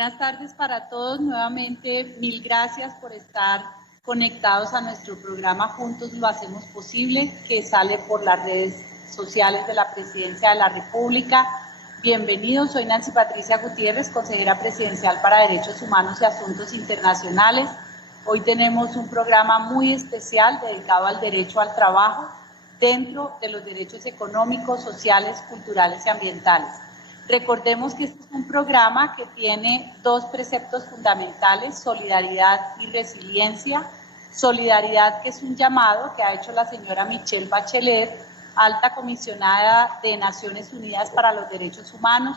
Buenas tardes para todos. Nuevamente, mil gracias por estar conectados a nuestro programa Juntos lo hacemos posible, que sale por las redes sociales de la Presidencia de la República. Bienvenidos, soy Nancy Patricia Gutiérrez, consejera presidencial para Derechos Humanos y Asuntos Internacionales. Hoy tenemos un programa muy especial dedicado al derecho al trabajo dentro de los derechos económicos, sociales, culturales y ambientales. Recordemos que este es un programa que tiene dos preceptos fundamentales: solidaridad y resiliencia. Solidaridad, que es un llamado que ha hecho la señora Michelle Bachelet, alta comisionada de Naciones Unidas para los Derechos Humanos,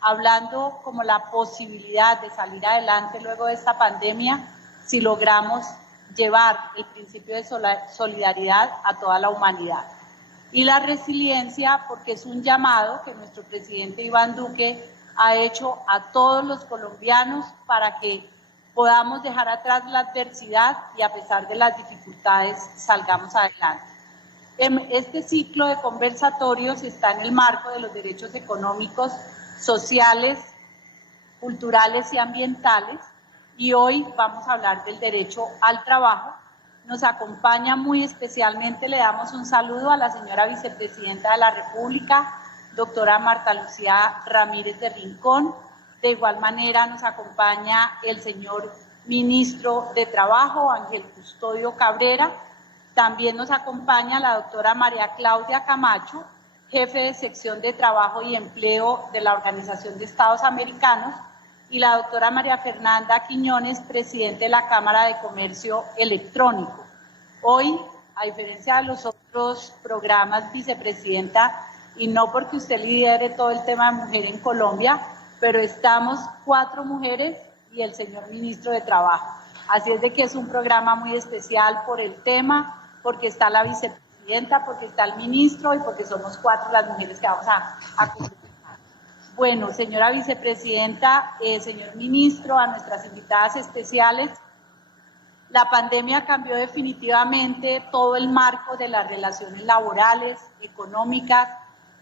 hablando como la posibilidad de salir adelante luego de esta pandemia si logramos llevar el principio de solidaridad a toda la humanidad. Y la resiliencia, porque es un llamado que nuestro presidente Iván Duque ha hecho a todos los colombianos para que podamos dejar atrás la adversidad y a pesar de las dificultades salgamos adelante. Este ciclo de conversatorios está en el marco de los derechos económicos, sociales, culturales y ambientales, y hoy vamos a hablar del derecho al trabajo. Nos acompaña muy especialmente, le damos un saludo a la señora vicepresidenta de la República, doctora Marta Lucía Ramírez de Rincón. De igual manera nos acompaña el señor ministro de Trabajo, Ángel Custodio Cabrera. También nos acompaña la doctora María Claudia Camacho, jefe de sección de Trabajo y Empleo de la Organización de Estados Americanos, y la doctora María Fernanda Quiñones, presidente de la Cámara de Comercio Electrónico. Hoy, a diferencia de los otros programas, vicepresidenta, y no porque usted lidere todo el tema de mujer en Colombia, pero estamos 4 mujeres y el señor ministro de Trabajo. Así es de que es un programa muy especial por el tema, porque está la vicepresidenta, porque está el ministro y porque somos 4 las mujeres que vamos a conversar. Bueno, señora vicepresidenta, señor ministro, a nuestras invitadas especiales, la pandemia cambió definitivamente todo el marco de las relaciones laborales, económicas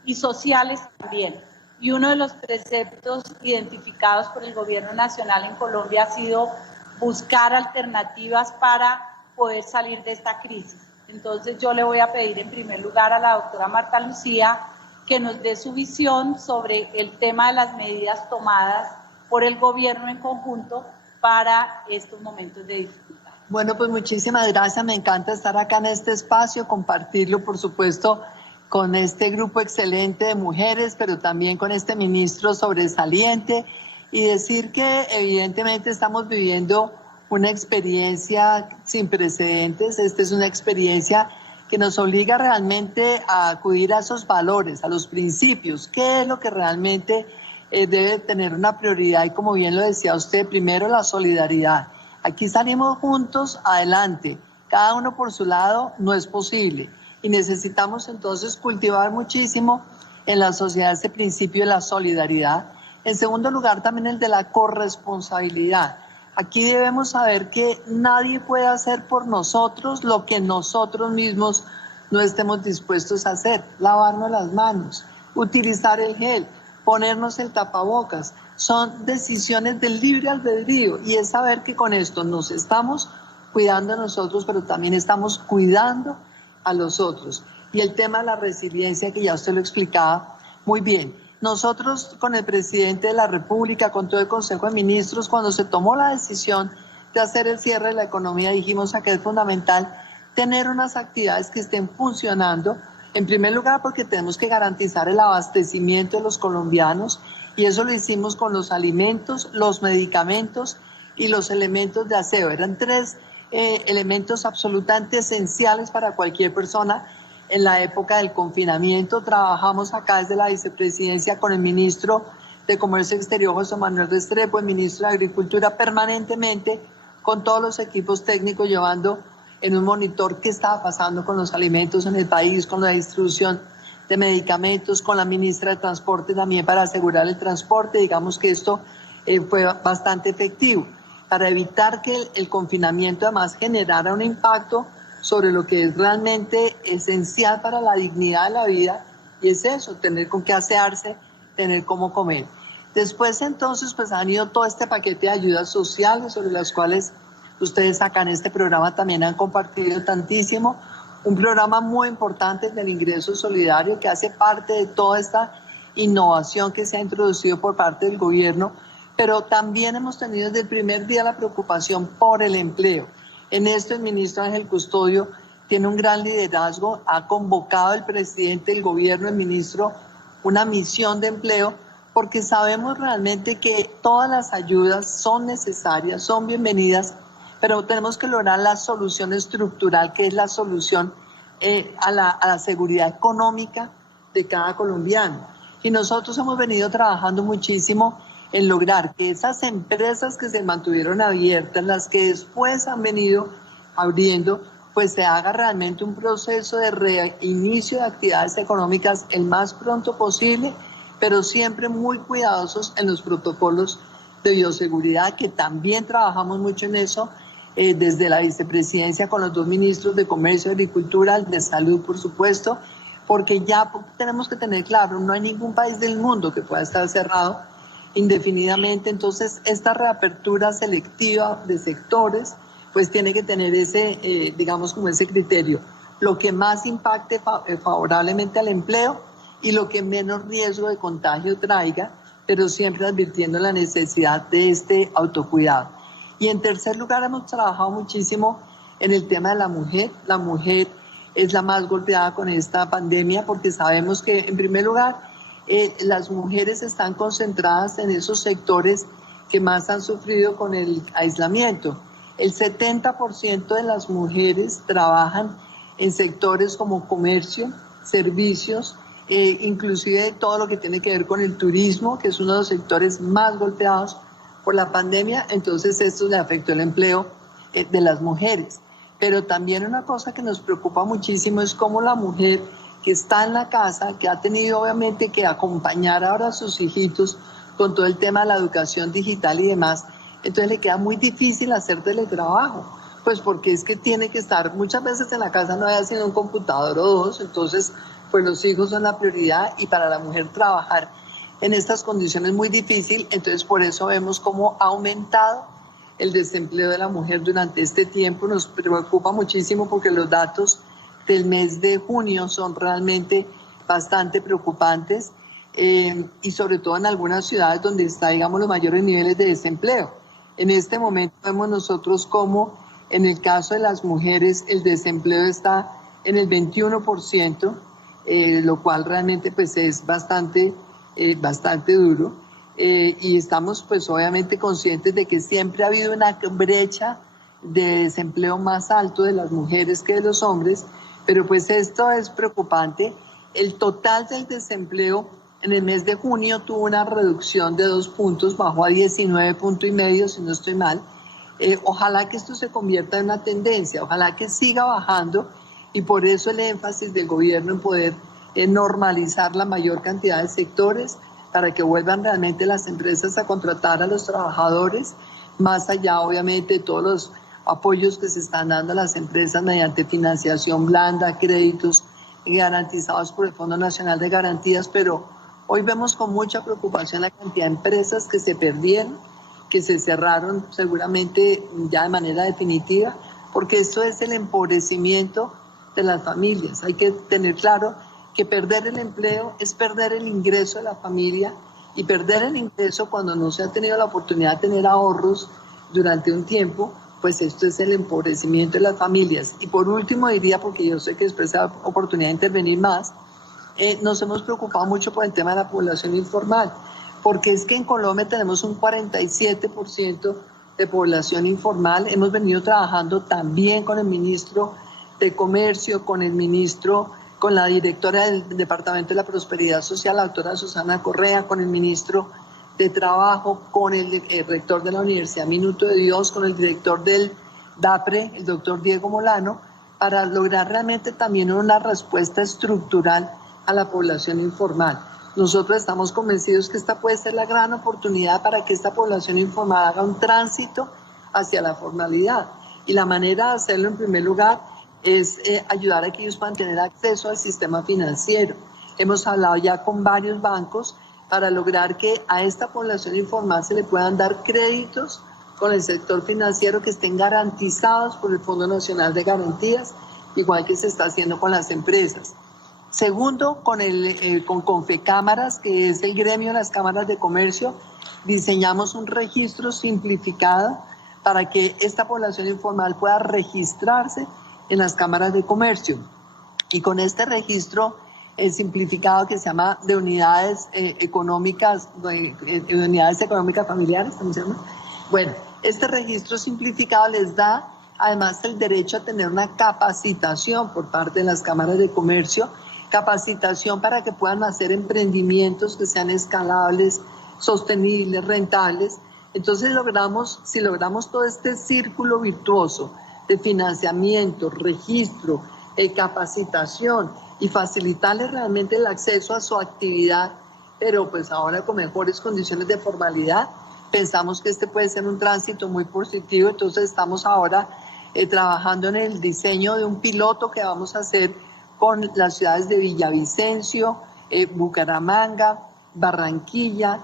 y sociales también. Y uno de los preceptos identificados por el Gobierno Nacional en Colombia ha sido buscar alternativas para poder salir de esta crisis. Entonces yo le voy a pedir en primer lugar a la doctora Marta Lucía que nos dé su visión sobre el tema de las medidas tomadas por el gobierno en conjunto para estos momentos de dificultad. Bueno, pues muchísimas gracias, me encanta estar acá en este espacio, compartirlo por supuesto con este grupo excelente de mujeres, pero también con este ministro sobresaliente, y decir que evidentemente estamos viviendo una experiencia sin precedentes. Esta es una experiencia que nos obliga realmente a acudir a esos valores, a los principios, qué es lo que realmente debe tener una prioridad. Y como bien lo decía usted, primero la solidaridad. Aquí salimos juntos adelante, cada uno por su lado no es posible. Y necesitamos entonces cultivar muchísimo en la sociedad ese principio de la solidaridad. En segundo lugar, también el de la corresponsabilidad. Aquí debemos saber que nadie puede hacer por nosotros lo que nosotros mismos no estemos dispuestos a hacer. Lavarnos las manos, utilizar el gel, ponernos el tapabocas. Son decisiones del libre albedrío, y es saber que con esto nos estamos cuidando a nosotros, pero también estamos cuidando a los otros. Y el tema de la resiliencia, que ya usted lo explicaba muy bien. Nosotros con el presidente de la República, con todo el Consejo de Ministros, cuando se tomó la decisión de hacer el cierre de la economía, dijimos que es fundamental tener unas actividades que estén funcionando, en primer lugar porque tenemos que garantizar el abastecimiento de los colombianos, y eso lo hicimos con los alimentos, los medicamentos y los elementos de aseo. Eran 3 elementos absolutamente esenciales para cualquier persona. En la época del confinamiento trabajamos acá desde la vicepresidencia con el ministro de Comercio Exterior, José Manuel Restrepo, el ministro de Agricultura, permanentemente con todos los equipos técnicos llevando en un monitor qué estaba pasando con los alimentos en el país, con la distribución de medicamentos, con la ministra de Transporte también para asegurar el transporte. Digamos que esto fue bastante efectivo para evitar que el confinamiento además generara un impacto sobre lo que es realmente esencial para la dignidad de la vida, y es eso, tener con qué asearse, tener cómo comer. Después entonces pues han ido todo este paquete de ayudas sociales sobre las cuales ustedes acá en este programa también han compartido tantísimo. Un programa muy importante del ingreso solidario que hace parte de toda esta innovación que se ha introducido por parte del gobierno, pero también hemos tenido desde el primer día la preocupación por el empleo. En esto el ministro Ángel Custodio tiene un gran liderazgo, ha convocado el presidente del gobierno, el ministro, una misión de empleo, porque sabemos realmente que todas las ayudas son necesarias, son bienvenidas, pero tenemos que lograr la solución estructural, que es la solución a la seguridad económica de cada colombiano. Y nosotros hemos venido trabajando muchísimo en lograr que esas empresas que se mantuvieron abiertas, las que después han venido abriendo, pues se haga realmente un proceso de reinicio de actividades económicas el más pronto posible, pero siempre muy cuidadosos en los protocolos de bioseguridad, que también trabajamos mucho en eso, desde la vicepresidencia con los dos ministros de Comercio y Agricultura, de Salud, por supuesto, porque ya tenemos que tener claro, no hay ningún país del mundo que pueda estar cerrado indefinidamente, entonces esta reapertura selectiva de sectores pues tiene que tener ese, digamos, como ese criterio, lo que más impacte favorablemente al empleo y lo que menos riesgo de contagio traiga, pero siempre advirtiendo la necesidad de este autocuidado. Y en tercer lugar, hemos trabajado muchísimo en el tema de la mujer. La mujer es la más golpeada con esta pandemia porque sabemos que, en primer lugar, las mujeres están concentradas en esos sectores que más han sufrido con el aislamiento. El 70% de las mujeres trabajan en sectores como comercio, servicios, inclusive todo lo que tiene que ver con el turismo, que es uno de los sectores más golpeados por la pandemia. Entonces esto le afectó el empleo de las mujeres. Pero también una cosa que nos preocupa muchísimo es cómo la mujer que está en la casa, que ha tenido obviamente que acompañar ahora a sus hijitos con todo el tema de la educación digital y demás, entonces le queda muy difícil hacer teletrabajo, pues porque es que tiene que estar muchas veces en la casa, no haya sido un computador o dos, entonces pues los hijos son la prioridad y para la mujer trabajar en estas condiciones es muy difícil, entonces por eso vemos cómo ha aumentado el desempleo de la mujer durante este tiempo. Nos preocupa muchísimo porque los datos del mes de junio son realmente bastante preocupantes y sobre todo en algunas ciudades donde está, digamos, los mayores niveles de desempleo. En este momento vemos nosotros cómo en el caso de las mujeres el desempleo está en el 21%, lo cual realmente pues es bastante duro. Y estamos pues obviamente conscientes de que siempre ha habido una brecha de desempleo más alto de las mujeres que de los hombres, pero pues esto es preocupante. El total del desempleo en el mes de junio tuvo una reducción de 2 puntos, bajó a 19,5 puntos, si no estoy mal. Ojalá que esto se convierta en una tendencia, ojalá que siga bajando y por eso el énfasis del gobierno en poder normalizar la mayor cantidad de sectores para que vuelvan realmente las empresas a contratar a los trabajadores, más allá obviamente de todos los apoyos que se están dando a las empresas mediante financiación blanda, créditos garantizados por el Fondo Nacional de Garantías, pero hoy vemos con mucha preocupación la cantidad de empresas que se perdieron, que se cerraron seguramente ya de manera definitiva, porque esto es el empobrecimiento de las familias. Hay que tener claro que perder el empleo es perder el ingreso de la familia y perder el ingreso cuando no se ha tenido la oportunidad de tener ahorros durante un tiempo, pues esto es el empobrecimiento de las familias. Y por último diría, porque yo sé que después hay oportunidad de intervenir más, nos hemos preocupado mucho por el tema de la población informal, porque es que en Colombia tenemos un 47% de población informal. Hemos venido trabajando también con el ministro de Comercio, con el ministro, con la directora del Departamento de la Prosperidad Social, la doctora Susana Correa, con el ministro de Trabajo, con el rector de la Universidad Minuto de Dios, con el director del DAPRE, el doctor Diego Molano, para lograr realmente también una respuesta estructural a la población informal. Nosotros estamos convencidos que esta puede ser la gran oportunidad para que esta población informal haga un tránsito hacia la formalidad. Y la manera de hacerlo, en primer lugar, es ayudar a que ellos puedan tener acceso al sistema financiero. Hemos hablado ya con varios bancos para lograr que a esta población informal se le puedan dar créditos con el sector financiero que estén garantizados por el Fondo Nacional de Garantías, igual que se está haciendo con las empresas. Segundo, con Confecámaras, que es el gremio de las cámaras de comercio, diseñamos un registro simplificado para que esta población informal pueda registrarse en las cámaras de comercio. Y con este registro simplificado que se llama de unidades económicas familiares, ¿cómo se llama? Bueno, este registro simplificado les da además el derecho a tener una capacitación por parte de las cámaras de comercio, capacitación para que puedan hacer emprendimientos que sean escalables, sostenibles, rentables. Entonces si logramos todo este círculo virtuoso de financiamiento, registro, capacitación y facilitarles realmente el acceso a su actividad, pero pues ahora con mejores condiciones de formalidad, pensamos que este puede ser un tránsito muy positivo. Entonces estamos ahora trabajando en el diseño de un piloto que vamos a hacer con las ciudades de Villavicencio, Bucaramanga, Barranquilla,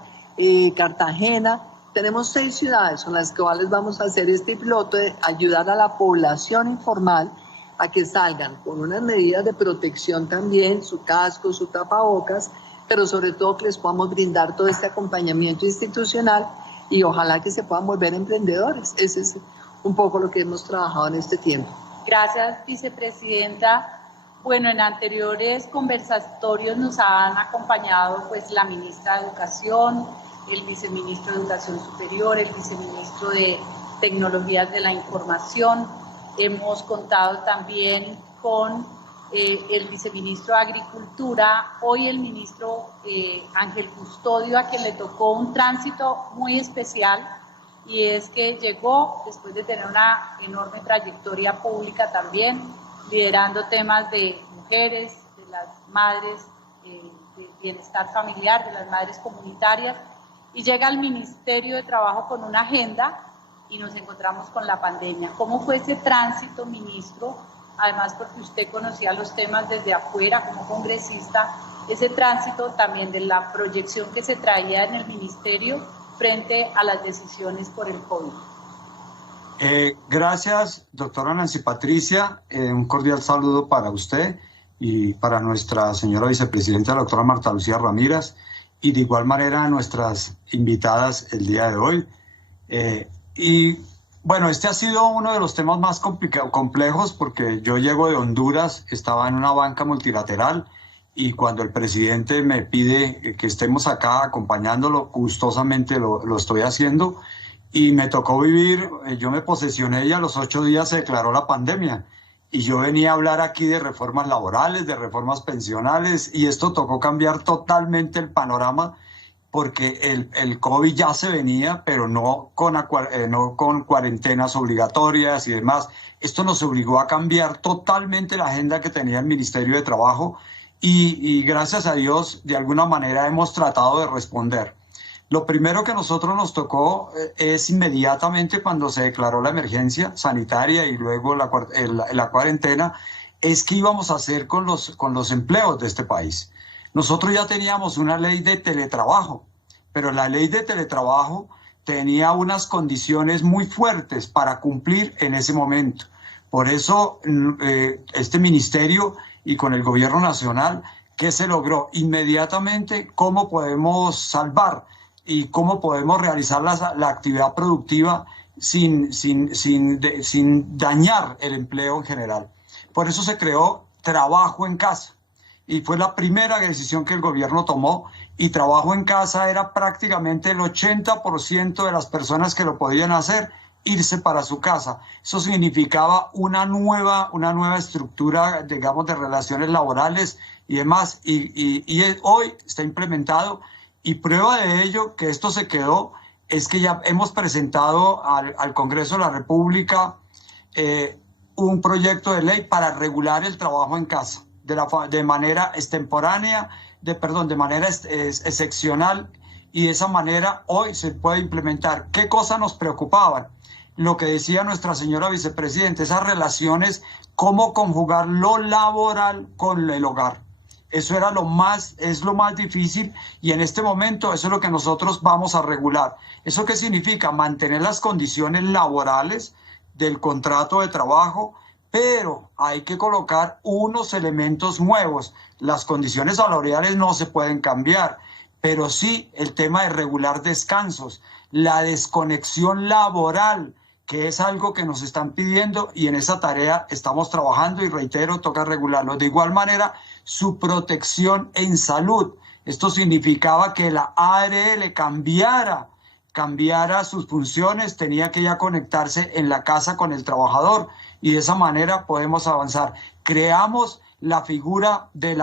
Cartagena. Tenemos 6 ciudades con las cuales vamos a hacer este piloto de ayudar a la población informal a que salgan con unas medidas de protección también, su casco, su tapabocas, pero sobre todo que les podamos brindar todo este acompañamiento institucional y ojalá que se puedan volver emprendedores. Ese es un poco lo que hemos trabajado en este tiempo. Gracias, vicepresidenta. Bueno, en anteriores conversatorios nos han acompañado pues la ministra de Educación, el viceministro de Educación Superior, el viceministro de Tecnologías de la Información. Hemos contado también con el viceministro de Agricultura, hoy el ministro Ángel Custodio, a quien le tocó un tránsito muy especial, y es que llegó después de tener una enorme trayectoria pública también, liderando temas de mujeres, de las madres, de bienestar familiar, de las madres comunitarias, y llega al Ministerio de Trabajo con una agenda y nos encontramos con la pandemia. ¿Cómo fue ese tránsito, ministro? Además, porque usted conocía los temas desde afuera como congresista, ese tránsito también de la proyección que se traía en el ministerio frente a las decisiones por el COVID. Gracias, doctora Nancy Patricia. Un cordial saludo para usted y para nuestra señora vicepresidenta, la doctora Marta Lucía Ramírez, y de igual manera a nuestras invitadas el día de hoy. Y bueno, este ha sido uno de los temas más complejos porque yo llego de Honduras, estaba en una banca multilateral y cuando el presidente me pide que estemos acá acompañándolo, gustosamente lo estoy haciendo y me tocó vivir, yo me posesioné y a los 8 días se declaró la pandemia y yo venía a hablar aquí de reformas laborales, de reformas pensionales y esto tocó cambiar totalmente el panorama porque el COVID ya se venía, pero no con cuarentenas obligatorias y demás. Esto nos obligó a cambiar totalmente la agenda que tenía el Ministerio de Trabajo y gracias a Dios, de alguna manera hemos tratado de responder. Lo primero que a nosotros nos tocó es inmediatamente cuando se declaró la emergencia sanitaria y luego la cuarentena, es qué íbamos a hacer con los empleos de este país. Nosotros ya teníamos una ley de teletrabajo, pero la ley de teletrabajo tenía unas condiciones muy fuertes para cumplir en ese momento. Por eso este ministerio y con el gobierno nacional, ¿qué se logró? Inmediatamente, ¿cómo podemos salvar y cómo podemos realizar la actividad productiva sin dañar el empleo en general? Por eso se creó trabajo en casa. Y fue la primera decisión que el gobierno tomó y trabajo en casa era prácticamente el 80% de las personas que lo podían hacer, irse para su casa. Eso significaba una nueva estructura, digamos, de relaciones laborales y demás. Y hoy está implementado y prueba de ello que esto se quedó es que ya hemos presentado al Congreso de la República un proyecto de ley para regular el trabajo en casa. De manera extemporánea, de manera excepcional y de esa manera hoy se puede implementar. ¿Qué cosas nos preocupaban? Lo que decía nuestra señora vicepresidenta, esas relaciones, cómo conjugar lo laboral con el hogar. Eso era es lo más difícil, y en este momento eso es lo que nosotros vamos a regular. ¿Eso qué significa? Mantener las condiciones laborales del contrato de trabajo, pero hay que colocar unos elementos nuevos. Las condiciones salariales no se pueden cambiar, pero sí el tema de regular descansos, la desconexión laboral, que es algo que nos están pidiendo, y en esa tarea estamos trabajando, y reitero, toca regularlo. De igual manera, su protección en salud. Esto significaba que la ARL cambiara sus funciones, tenía que ya conectarse en la casa con el trabajador, y de esa manera podemos avanzar. Creamos la figura de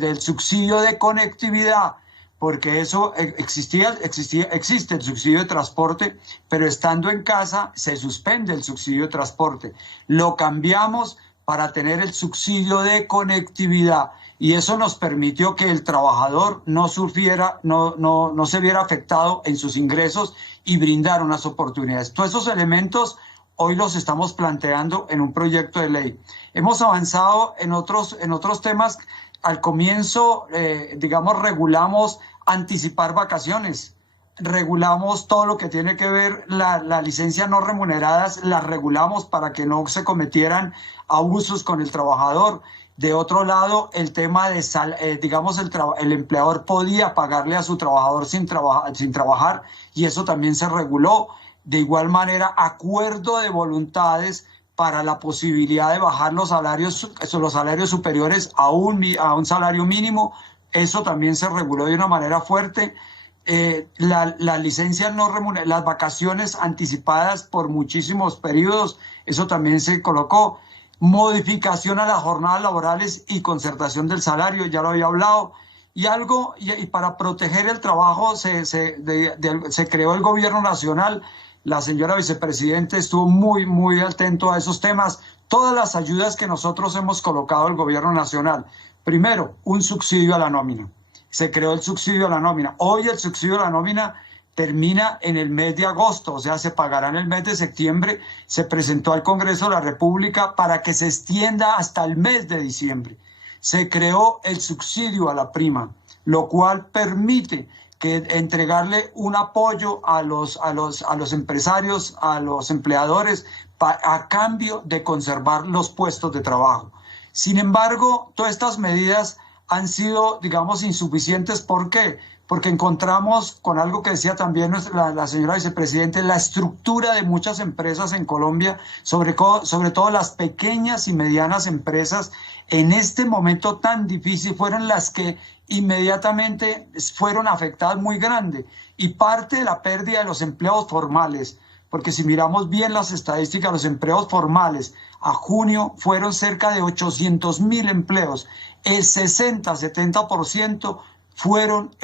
del subsidio de conectividad, porque eso existe el subsidio de transporte, pero estando en casa se suspende el subsidio de transporte. Lo cambiamos para tener el subsidio de conectividad, y eso nos permitió que el trabajador no se viera afectado en sus ingresos y brindar unas oportunidades. Todos esos elementos hoy los estamos planteando en un proyecto de ley. Hemos avanzado en otros temas. Al comienzo, regulamos anticipar vacaciones, regulamos todo lo que tiene que ver las licencias no remuneradas, las regulamos para que no se cometieran abusos con el trabajador. De otro lado, el tema de el empleador podía pagarle a su trabajador sin trabajar, y eso también se reguló. De igual manera, acuerdo de voluntades para la posibilidad de bajar los salarios superiores a un salario mínimo. Eso también se reguló de una manera fuerte. Las licencias no remuneradas, las vacaciones anticipadas por muchísimos periodos, eso también se colocó. Modificación a las jornadas laborales y concertación del salario, ya lo había hablado. Y para proteger el trabajo se creó el gobierno nacional. La señora vicepresidenta estuvo muy atento a esos temas. Todas las ayudas que nosotros hemos colocado al gobierno nacional. Primero, un subsidio a la nómina. Se creó el subsidio a la nómina. Hoy el subsidio a la nómina termina en el mes de agosto, o sea, se pagará en el mes de septiembre. Se presentó al Congreso de la República para que se extienda hasta el mes de diciembre. Se creó el subsidio a la prima, lo cual permite entregarle un apoyo a los empresarios, a los empleadores, a cambio de conservar los puestos de trabajo. Sin embargo, todas estas medidas han sido, insuficientes. ¿Por qué? Porque encontramos con algo que decía también la señora vicepresidenta, la estructura de muchas empresas en Colombia, sobre todo las pequeñas y medianas empresas, en este momento tan difícil, fueron las que inmediatamente fueron afectadas muy grande, y parte de la pérdida de los empleos formales, porque si miramos bien las estadísticas, los empleos formales a junio fueron cerca de 800.000 empleos, el 60-70% fueron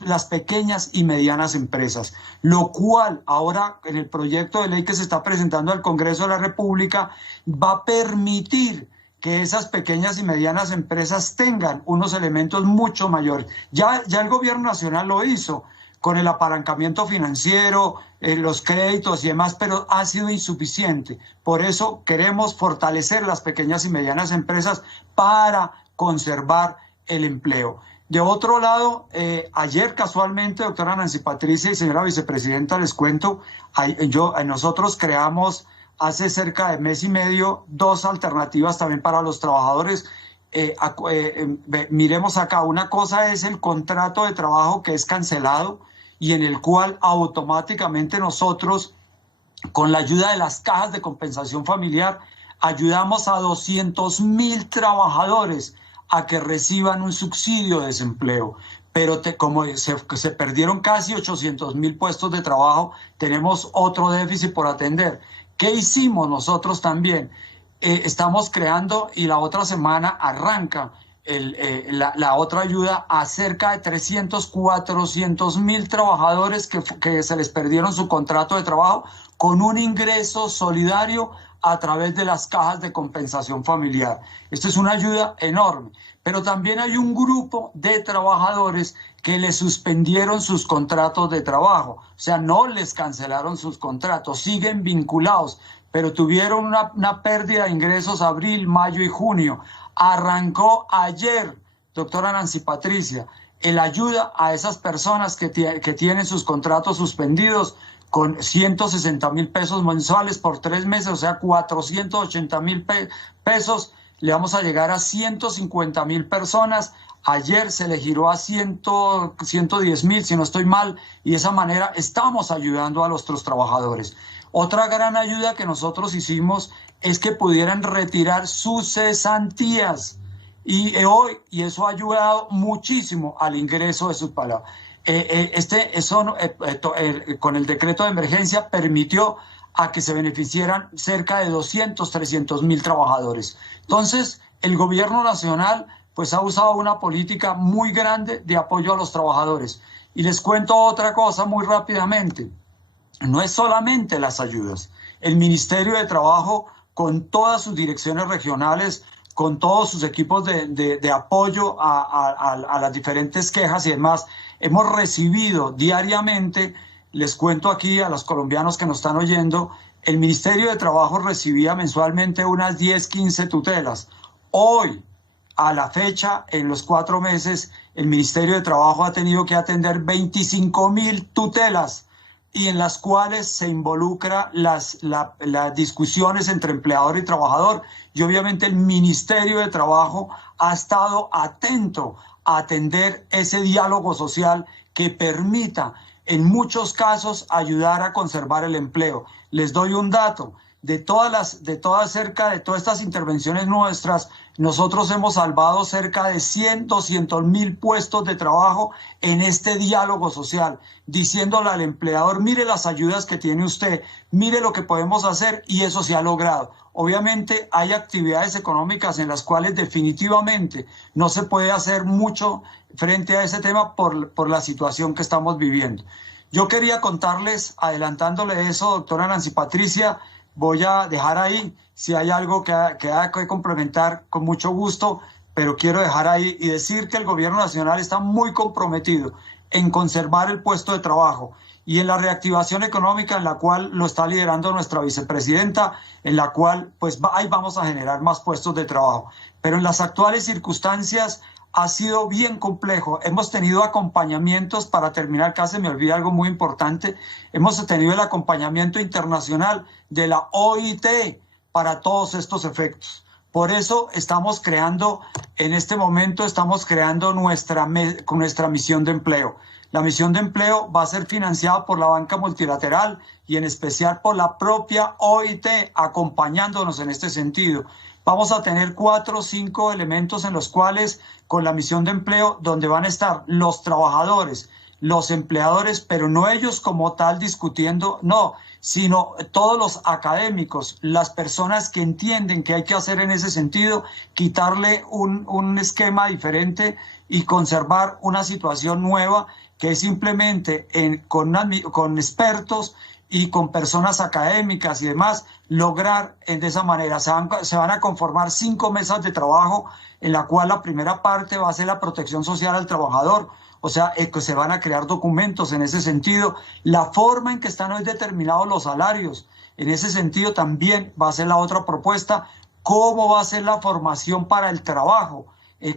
las pequeñas y medianas empresas, lo cual ahora en el proyecto de ley que se está presentando al Congreso de la República va a permitir que esas pequeñas y medianas empresas tengan unos elementos mucho mayores. Ya el gobierno nacional lo hizo con el apalancamiento financiero, los créditos y demás, pero ha sido insuficiente. Por eso queremos fortalecer las pequeñas y medianas empresas para conservar el empleo. De otro lado, ayer casualmente, doctora Nancy Patricia y señora vicepresidenta, les cuento, nosotros creamos hace cerca de mes y medio 2 alternativas también para los trabajadores. Miremos acá, una cosa es el contrato de trabajo que es cancelado y en el cual automáticamente nosotros, con la ayuda de las cajas de compensación familiar, ayudamos a 200.000 trabajadores a que reciban un subsidio de desempleo. Pero como se perdieron casi 800.000 puestos de trabajo, tenemos otro déficit por atender. ¿Qué hicimos nosotros también? Estamos creando, y la otra semana arranca la otra ayuda a cerca de 400.000 trabajadores que se les perdieron su contrato de trabajo, con un ingreso solidario a través de las cajas de compensación familiar. Esto es una ayuda enorme, pero también hay un grupo de trabajadores que les suspendieron sus contratos de trabajo, o sea, no les cancelaron sus contratos, siguen vinculados, pero tuvieron una pérdida de ingresos abril, mayo y junio. Arrancó ayer, doctora Nancy Patricia, el ayuda a esas personas que tienen sus contratos suspendidos con 160.000 pesos mensuales por 3 meses, o sea, 480.000 pesos. Le vamos a llegar a 150.000 personas. Ayer se le giró a 110.000, si no estoy mal, y de esa manera estamos ayudando a nuestros trabajadores. Otra gran ayuda que nosotros hicimos es que pudieran retirar sus cesantías. Y eso ha ayudado muchísimo al ingreso de sus palabras. Con el decreto de emergencia permitió a que se beneficiaran cerca de 300.000 trabajadores. Entonces, el gobierno nacional pues ha usado una política muy grande de apoyo a los trabajadores. Y les cuento otra cosa muy rápidamente. No es solamente las ayudas. El Ministerio de Trabajo, con todas sus direcciones regionales, con todos sus equipos de apoyo a las diferentes quejas y demás, hemos recibido diariamente, les cuento aquí a los colombianos que nos están oyendo, el Ministerio de Trabajo recibía mensualmente unas 10, 15 tutelas. Hoy, a la fecha, en los 4 meses, el Ministerio de Trabajo ha tenido que atender 25.000 tutelas, y en las cuales se involucra las discusiones entre empleador y trabajador, y obviamente el Ministerio de Trabajo ha estado atento a atender ese diálogo social que permita en muchos casos ayudar a conservar el empleo. Les doy un dato. De todas estas intervenciones nuestras, nosotros hemos salvado cerca de 200.000 puestos de trabajo en este diálogo social, diciéndole al empleador, mire las ayudas que tiene usted, mire lo que podemos hacer, y eso se ha logrado. Obviamente hay actividades económicas en las cuales definitivamente no se puede hacer mucho frente a ese tema por la situación que estamos viviendo. Yo quería contarles, adelantándole eso, doctora Nancy Patricia, voy a dejar ahí, si hay algo que haya que complementar, con mucho gusto, pero quiero dejar ahí y decir que el gobierno nacional está muy comprometido en conservar el puesto de trabajo y en la reactivación económica, en la cual lo está liderando nuestra vicepresidenta, en la cual pues ahí vamos a generar más puestos de trabajo. Pero en las actuales circunstancias ha sido bien complejo. Hemos tenido acompañamientos, para terminar, casi me olvida algo muy importante, hemos tenido el acompañamiento internacional de la OIT para todos estos efectos. Por eso estamos creando, en este momento estamos creando nuestra misión de empleo. La misión de empleo va a ser financiada por la banca multilateral y en especial por la propia OIT, acompañándonos en este sentido. Vamos a tener 4 o 5 elementos en los cuales, con la misión de empleo, donde van a estar los trabajadores, los empleadores, pero no ellos como tal discutiendo, no, sino todos los académicos, las personas que entienden qué hay que hacer en ese sentido, quitarle un esquema diferente y conservar una situación nueva que es simplemente con expertos y con personas académicas y demás, lograr de esa manera. Se van a conformar 5 mesas de trabajo, en la cual la primera parte va a ser la protección social al trabajador, o sea, que se van a crear documentos en ese sentido. La forma en que están hoy determinados los salarios, en ese sentido también va a ser la otra propuesta. ¿Cómo va a ser la formación para el trabajo?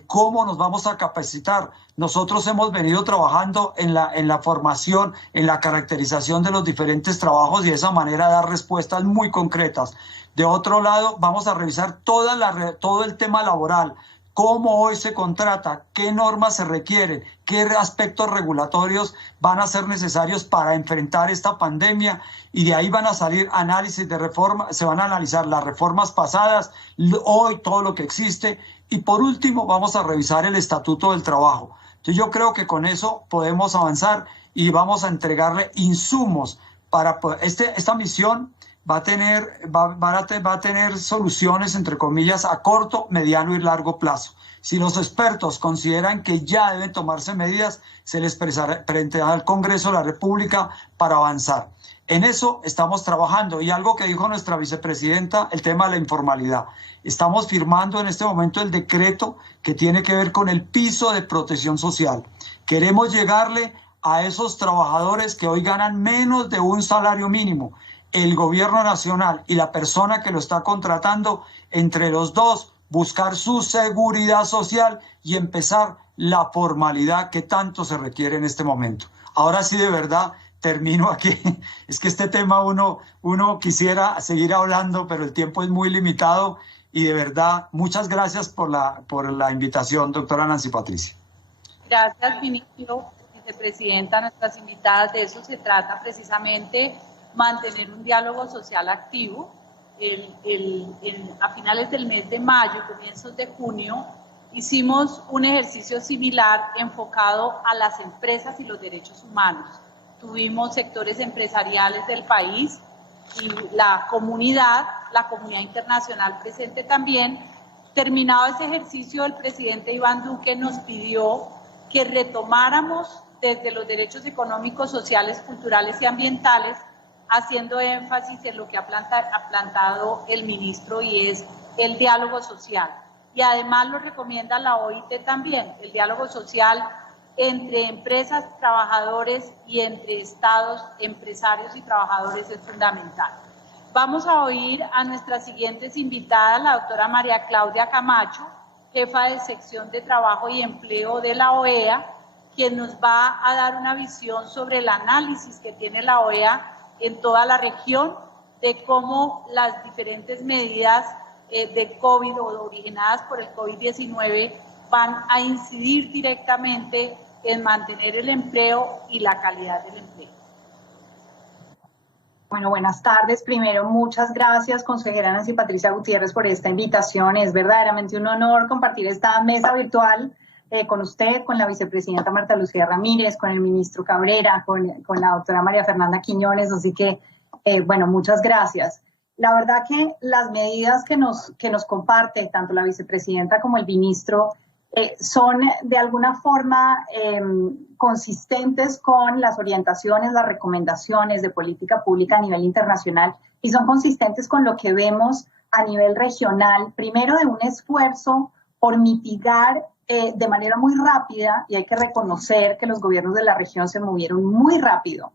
¿Cómo nos vamos a capacitar? Nosotros hemos venido trabajando en la formación, en la caracterización de los diferentes trabajos y de esa manera dar respuestas muy concretas. De otro lado, vamos a revisar todo el tema laboral, cómo hoy se contrata, qué normas se requieren, qué aspectos regulatorios van a ser necesarios para enfrentar esta pandemia, y de ahí van a salir análisis de reforma, se van a analizar las reformas pasadas, hoy todo lo que existe, y por último vamos a revisar el Estatuto del Trabajo. Entonces yo creo que con eso podemos avanzar y vamos a entregarle insumos para esta misión. Va a tener soluciones, entre comillas, a corto, mediano y largo plazo. Si los expertos consideran que ya deben tomarse medidas, se les presentará al Congreso de la República para avanzar. En eso estamos trabajando. Y algo que dijo nuestra vicepresidenta, el tema de la informalidad. Estamos firmando en este momento el decreto que tiene que ver con el piso de protección social. Queremos llegarle a esos trabajadores que hoy ganan menos de un salario mínimo. el gobierno nacional y la persona que lo está contratando, entre los dos, buscar su seguridad social y empezar la formalidad que tanto se requiere en este momento. Ahora sí, de verdad, termino aquí. Es que este tema uno quisiera seguir hablando, pero el tiempo es muy limitado y de verdad, muchas gracias por la invitación, doctora Nancy Patricia. Gracias, ministro, vicepresidenta, nuestras invitadas. De eso se trata precisamente, mantener un diálogo social activo. A finales del mes de mayo, comienzos de junio, hicimos un ejercicio similar enfocado a las empresas y los derechos humanos. Tuvimos sectores empresariales del país y la comunidad internacional presente también. Terminado ese ejercicio, el presidente Iván Duque nos pidió que retomáramos desde los derechos económicos, sociales, culturales y ambientales, haciendo énfasis en lo que ha plantado el ministro, y es el diálogo social. Y además lo recomienda la OIT también, el diálogo social entre empresas, trabajadores y entre estados, empresarios y trabajadores es fundamental. Vamos a oír a nuestras siguientes invitadas, la doctora María Claudia Camacho, jefa de sección de Trabajo y Empleo de la OEA, quien nos va a dar una visión sobre el análisis que tiene la OEA en toda la región de cómo las diferentes medidas de COVID o originadas por el COVID-19 van a incidir directamente en mantener el empleo y la calidad del empleo. Bueno, buenas tardes. Primero, muchas gracias, consejera Nancy Patricia Gutiérrez, por esta invitación. Es verdaderamente un honor compartir esta mesa virtual con usted, con la vicepresidenta Marta Lucía Ramírez, con el ministro Cabrera, con la doctora María Fernanda Quiñones. Así que, bueno, muchas gracias. La verdad que las medidas que nos comparte tanto la vicepresidenta como el ministro son de alguna forma consistentes con las orientaciones, las recomendaciones de política pública a nivel internacional, y son consistentes con lo que vemos a nivel regional, primero de un esfuerzo por mitigar de manera muy rápida, y hay que reconocer que los gobiernos de la región se movieron muy rápido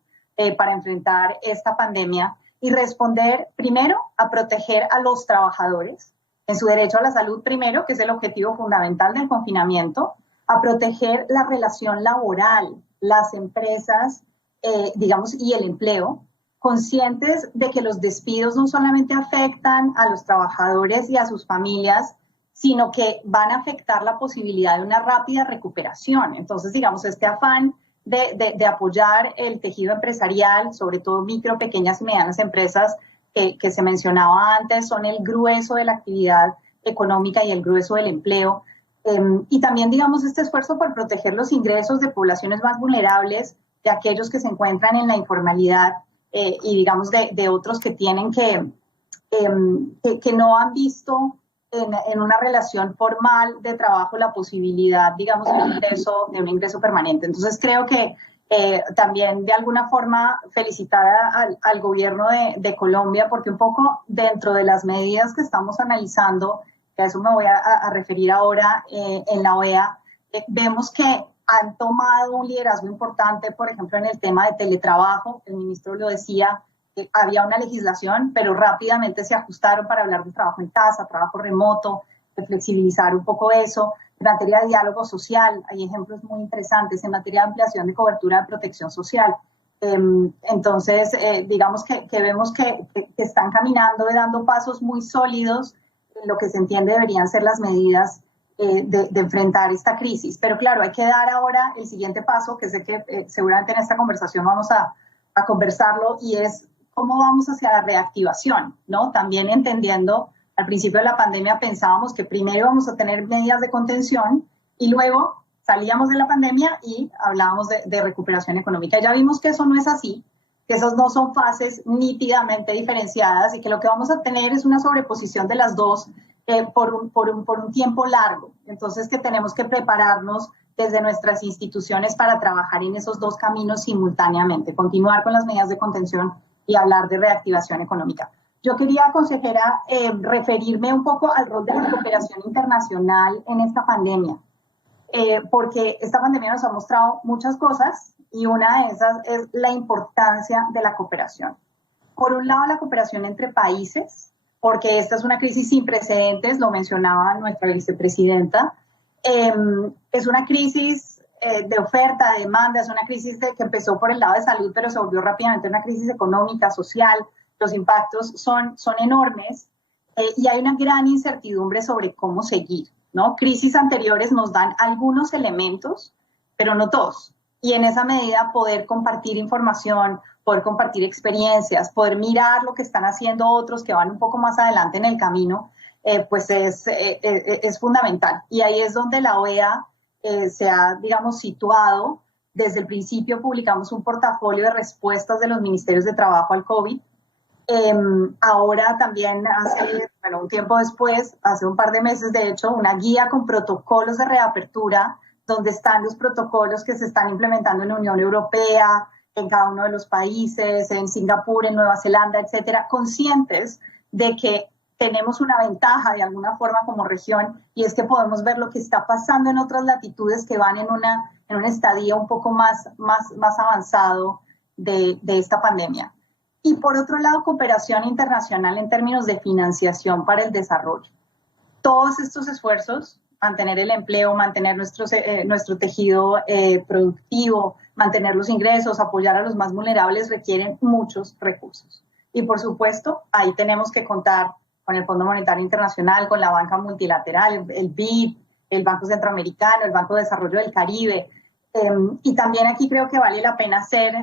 para enfrentar esta pandemia y responder primero a proteger a los trabajadores en su derecho a la salud primero, que es el objetivo fundamental del confinamiento, a proteger la relación laboral, las empresas, digamos, y el empleo, conscientes de que los despidos no solamente afectan a los trabajadores y a sus familias, sino que van a afectar la posibilidad de una rápida recuperación. Entonces, digamos, este afán de apoyar el tejido empresarial, sobre todo micro, pequeñas y medianas empresas, que se mencionaba antes, son el grueso de la actividad económica y el grueso del empleo. Y también, digamos, este esfuerzo por proteger los ingresos de poblaciones más vulnerables, de aquellos que se encuentran en la informalidad y, digamos, de otros que tienen que no han visto en una relación formal de trabajo la posibilidad, digamos, de un ingreso permanente. Entonces, creo que también de alguna forma felicitar al gobierno de Colombia, porque un poco dentro de las medidas que estamos analizando, que a eso me voy a referir ahora en la OEA, vemos que han tomado un liderazgo importante, por ejemplo, en el tema de teletrabajo. El ministro lo decía, había una legislación, pero rápidamente se ajustaron para hablar de trabajo en casa, trabajo remoto, de flexibilizar un poco eso. En materia de diálogo social, hay ejemplos muy interesantes en materia de ampliación de cobertura de protección social. Entonces, digamos que vemos que están caminando y dando pasos muy sólidos en lo que se entiende deberían ser las medidas de enfrentar esta crisis. Pero claro, hay que dar ahora el siguiente paso, que sé que seguramente en esta conversación vamos a conversarlo, y es cómo vamos hacia la reactivación, ¿no? También entendiendo, al principio de la pandemia pensábamos que primero íbamos a tener medidas de contención y luego salíamos de la pandemia y hablábamos de recuperación económica. Ya vimos que eso no es así, que esas no son fases nítidamente diferenciadas y que lo que vamos a tener es una sobreposición de las dos por un tiempo largo. Entonces, que tenemos que prepararnos desde nuestras instituciones para trabajar en esos dos caminos simultáneamente, continuar con las medidas de contención y hablar de reactivación económica. Yo quería, consejera, referirme un poco al rol de la cooperación internacional en esta pandemia, porque esta pandemia nos ha mostrado muchas cosas y una de esas es la importancia de la cooperación. Por un lado, la cooperación entre países, porque esta es una crisis sin precedentes, lo mencionaba nuestra vicepresidenta. Es una crisis de oferta, de demanda, es una crisis que empezó por el lado de salud, pero se volvió rápidamente una crisis económica, social. Los impactos son enormes y hay una gran incertidumbre sobre cómo seguir, ¿no? Crisis anteriores nos dan algunos elementos, pero no todos. Y en esa medida poder compartir información, poder compartir experiencias, poder mirar lo que están haciendo otros que van un poco más adelante en el camino, pues es fundamental. Y ahí es donde la OEA se ha, digamos, situado. Desde el principio publicamos un portafolio de respuestas de los ministerios de trabajo al COVID. Ahora también un tiempo después, hace un par de meses de hecho, una guía con protocolos de reapertura, donde están los protocolos que se están implementando en la Unión Europea, en cada uno de los países, en Singapur, en Nueva Zelanda, etcétera, conscientes de que tenemos una ventaja de alguna forma como región, y es que podemos ver lo que está pasando en otras latitudes que van en un estadio un poco más avanzado de esta pandemia. Y por otro lado, cooperación internacional en términos de financiación para el desarrollo. Todos estos esfuerzos, mantener el empleo, mantener nuestro tejido productivo, mantener los ingresos, apoyar a los más vulnerables, requieren muchos recursos. Y por supuesto, ahí tenemos que contar con el Fondo Monetario Internacional, con la banca multilateral, el BID, el Banco Centroamericano, el Banco de Desarrollo del Caribe. Y también aquí creo que vale la pena hacer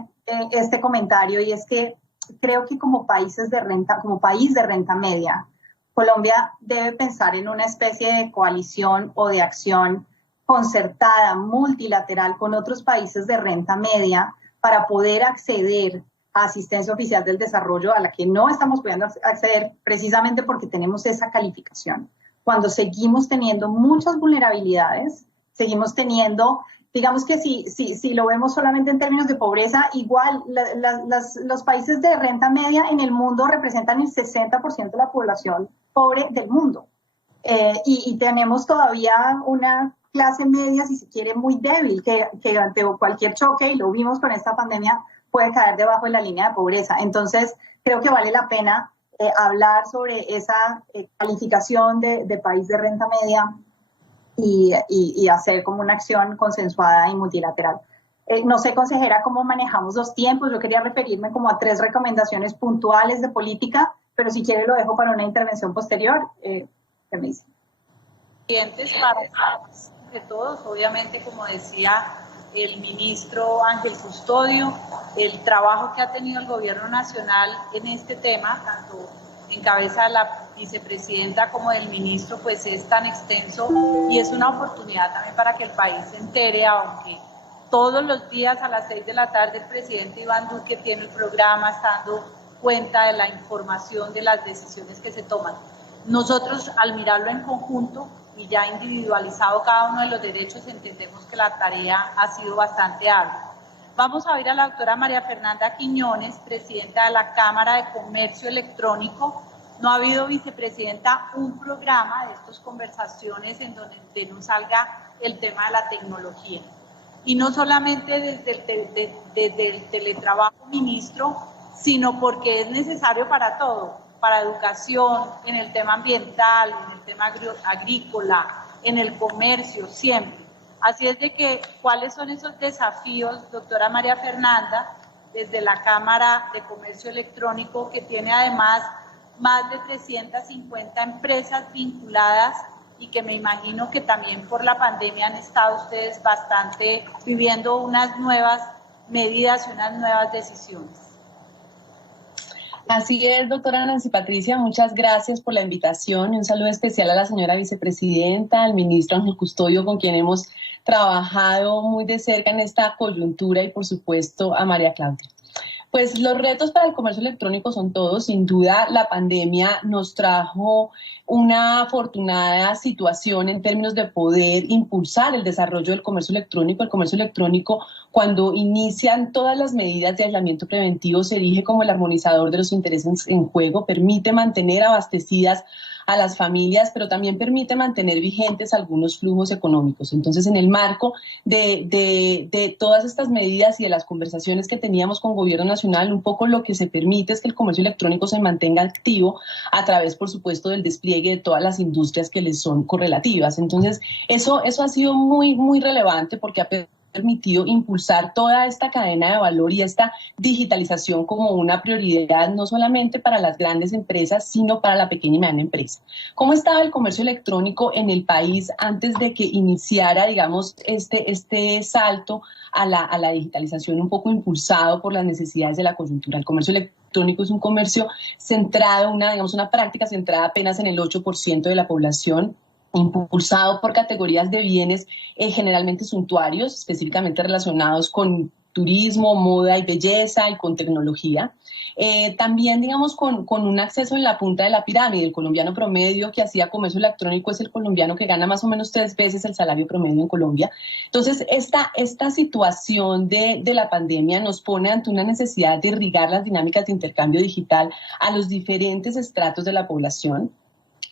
este comentario, y es que creo que como país de renta media, Colombia debe pensar en una especie de coalición o de acción concertada, multilateral, con otros países de renta media para poder acceder a asistencia oficial del desarrollo, a la que no estamos pudiendo acceder precisamente porque tenemos esa calificación. Cuando seguimos teniendo muchas vulnerabilidades, seguimos teniendo, digamos que si lo vemos solamente en términos de pobreza, igual los países de renta media en el mundo representan el 60% de la población pobre del mundo. Y tenemos todavía una clase media, si se quiere, muy débil, que ante cualquier choque, y lo vimos con esta pandemia, puede caer debajo de la línea de pobreza. Entonces, creo que vale la pena hablar sobre esa calificación de país de renta media y hacer como una acción consensuada y multilateral. No sé, consejera, cómo manejamos los tiempos. Yo quería referirme como a 3 recomendaciones puntuales de política, pero si quiere lo dejo para una intervención posterior. ¿Qué me dice? Para de todos, obviamente, como decía el ministro Ángel Custodio, el trabajo que ha tenido el gobierno nacional en este tema, tanto en cabeza de la vicepresidenta como del ministro, pues es tan extenso, y es una oportunidad también para que el país se entere, aunque todos los días a las 6 de la tarde el presidente Iván Duque tiene el programa, está dando cuenta de la información de las decisiones que se toman. Nosotros, al mirarlo en conjunto y ya individualizado cada uno de los derechos, entendemos que la tarea ha sido bastante ardua. Vamos a oír a la doctora María Fernanda Quiñones, presidenta de la Cámara de Comercio Electrónico. No ha habido, vicepresidenta, un programa de estas conversaciones en donde nos salga el tema de la tecnología. Y no solamente desde el teletrabajo, ministro, sino porque es necesario para todo, para educación, en el tema ambiental, en el tema agrícola, en el comercio, siempre. Así es de que, ¿cuáles son esos desafíos, doctora María Fernanda, desde la Cámara de Comercio Electrónico, que tiene además más de 350 empresas vinculadas y que me imagino que también por la pandemia han estado ustedes bastante viviendo unas nuevas medidas y unas nuevas decisiones? Así es, doctora Nancy Patricia, muchas gracias por la invitación y un saludo especial a la señora vicepresidenta, al ministro Ángel Custodio, con quien hemos trabajado muy de cerca en esta coyuntura, y por supuesto a María Claudia. Pues los retos para el comercio electrónico son todos. Sin duda, la pandemia nos trajo una afortunada situación en términos de poder impulsar el desarrollo del comercio electrónico. El comercio electrónico, cuando inician todas las medidas de aislamiento preventivo, se erige como el armonizador de los intereses en juego, permite mantener abastecidas a las familias, pero también permite mantener vigentes algunos flujos económicos. Entonces, en el marco de todas estas medidas y de las conversaciones que teníamos con Gobierno Nacional, un poco lo que se permite es que el comercio electrónico se mantenga activo a través, por supuesto, del despliegue de todas las industrias que les son correlativas. Entonces, eso ha sido muy, muy relevante porque ha permitido impulsar toda esta cadena de valor y esta digitalización como una prioridad no solamente para las grandes empresas, sino para la pequeña y mediana empresa. ¿Cómo estaba el comercio electrónico en el país antes de que iniciara, digamos, este salto a la digitalización un poco impulsado por las necesidades de la coyuntura? El comercio electrónico es un comercio centrado, una práctica centrada apenas en el 8% de la población, impulsado por categorías de bienes generalmente suntuarios, específicamente relacionados con turismo, moda y belleza y con tecnología. También, digamos, con un acceso en la punta de la pirámide. El colombiano promedio que hacía comercio electrónico es el colombiano que gana más o menos 3 veces el salario promedio en Colombia. Entonces, esta situación de la pandemia nos pone ante una necesidad de irrigar las dinámicas de intercambio digital a los diferentes estratos de la población.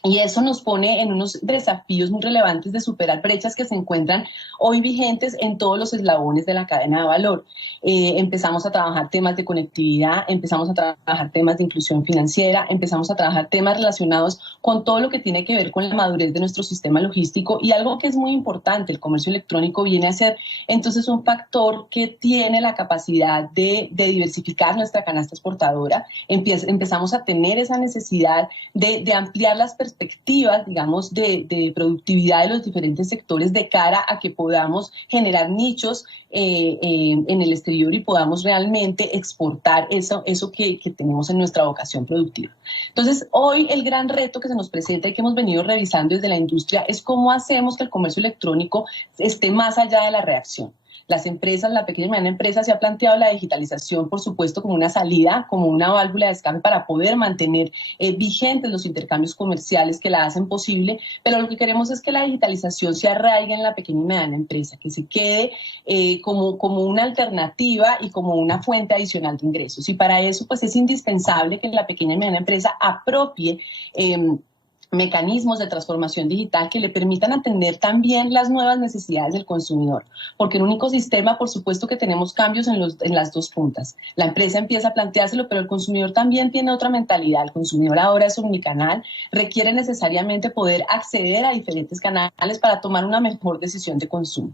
Y eso nos pone en unos desafíos muy relevantes de superar brechas que se encuentran hoy vigentes en todos los eslabones de la cadena de valor. Empezamos a trabajar temas de conectividad, empezamos a trabajar temas de inclusión financiera, empezamos a trabajar temas relacionados con todo lo que tiene que ver con la madurez de nuestro sistema logístico, y algo que es muy importante, el comercio electrónico viene a ser entonces un factor que tiene la capacidad de diversificar nuestra canasta exportadora. Empezamos a tener esa necesidad de ampliar las perspectivas, digamos, de productividad de los diferentes sectores de cara a que podamos generar nichos en el exterior y podamos realmente exportar eso que tenemos en nuestra vocación productiva. Entonces, hoy el gran reto que se nos presenta y que hemos venido revisando desde la industria es cómo hacemos que el comercio electrónico esté más allá de la reacción. Las empresas, la pequeña y mediana empresa se ha planteado la digitalización, por supuesto, como una salida, como una válvula de escape para poder mantener vigentes los intercambios comerciales que la hacen posible, pero lo que queremos es que la digitalización se arraigue en la pequeña y mediana empresa, que se quede como una alternativa y como una fuente adicional de ingresos. Y para eso, pues, es indispensable que la pequeña y mediana empresa apropie mecanismos de transformación digital que le permitan atender también las nuevas necesidades del consumidor. Porque en un ecosistema, por supuesto que tenemos cambios en las dos puntas. La empresa empieza a planteárselo, pero el consumidor también tiene otra mentalidad. El consumidor ahora es omnicanal, requiere necesariamente poder acceder a diferentes canales para tomar una mejor decisión de consumo.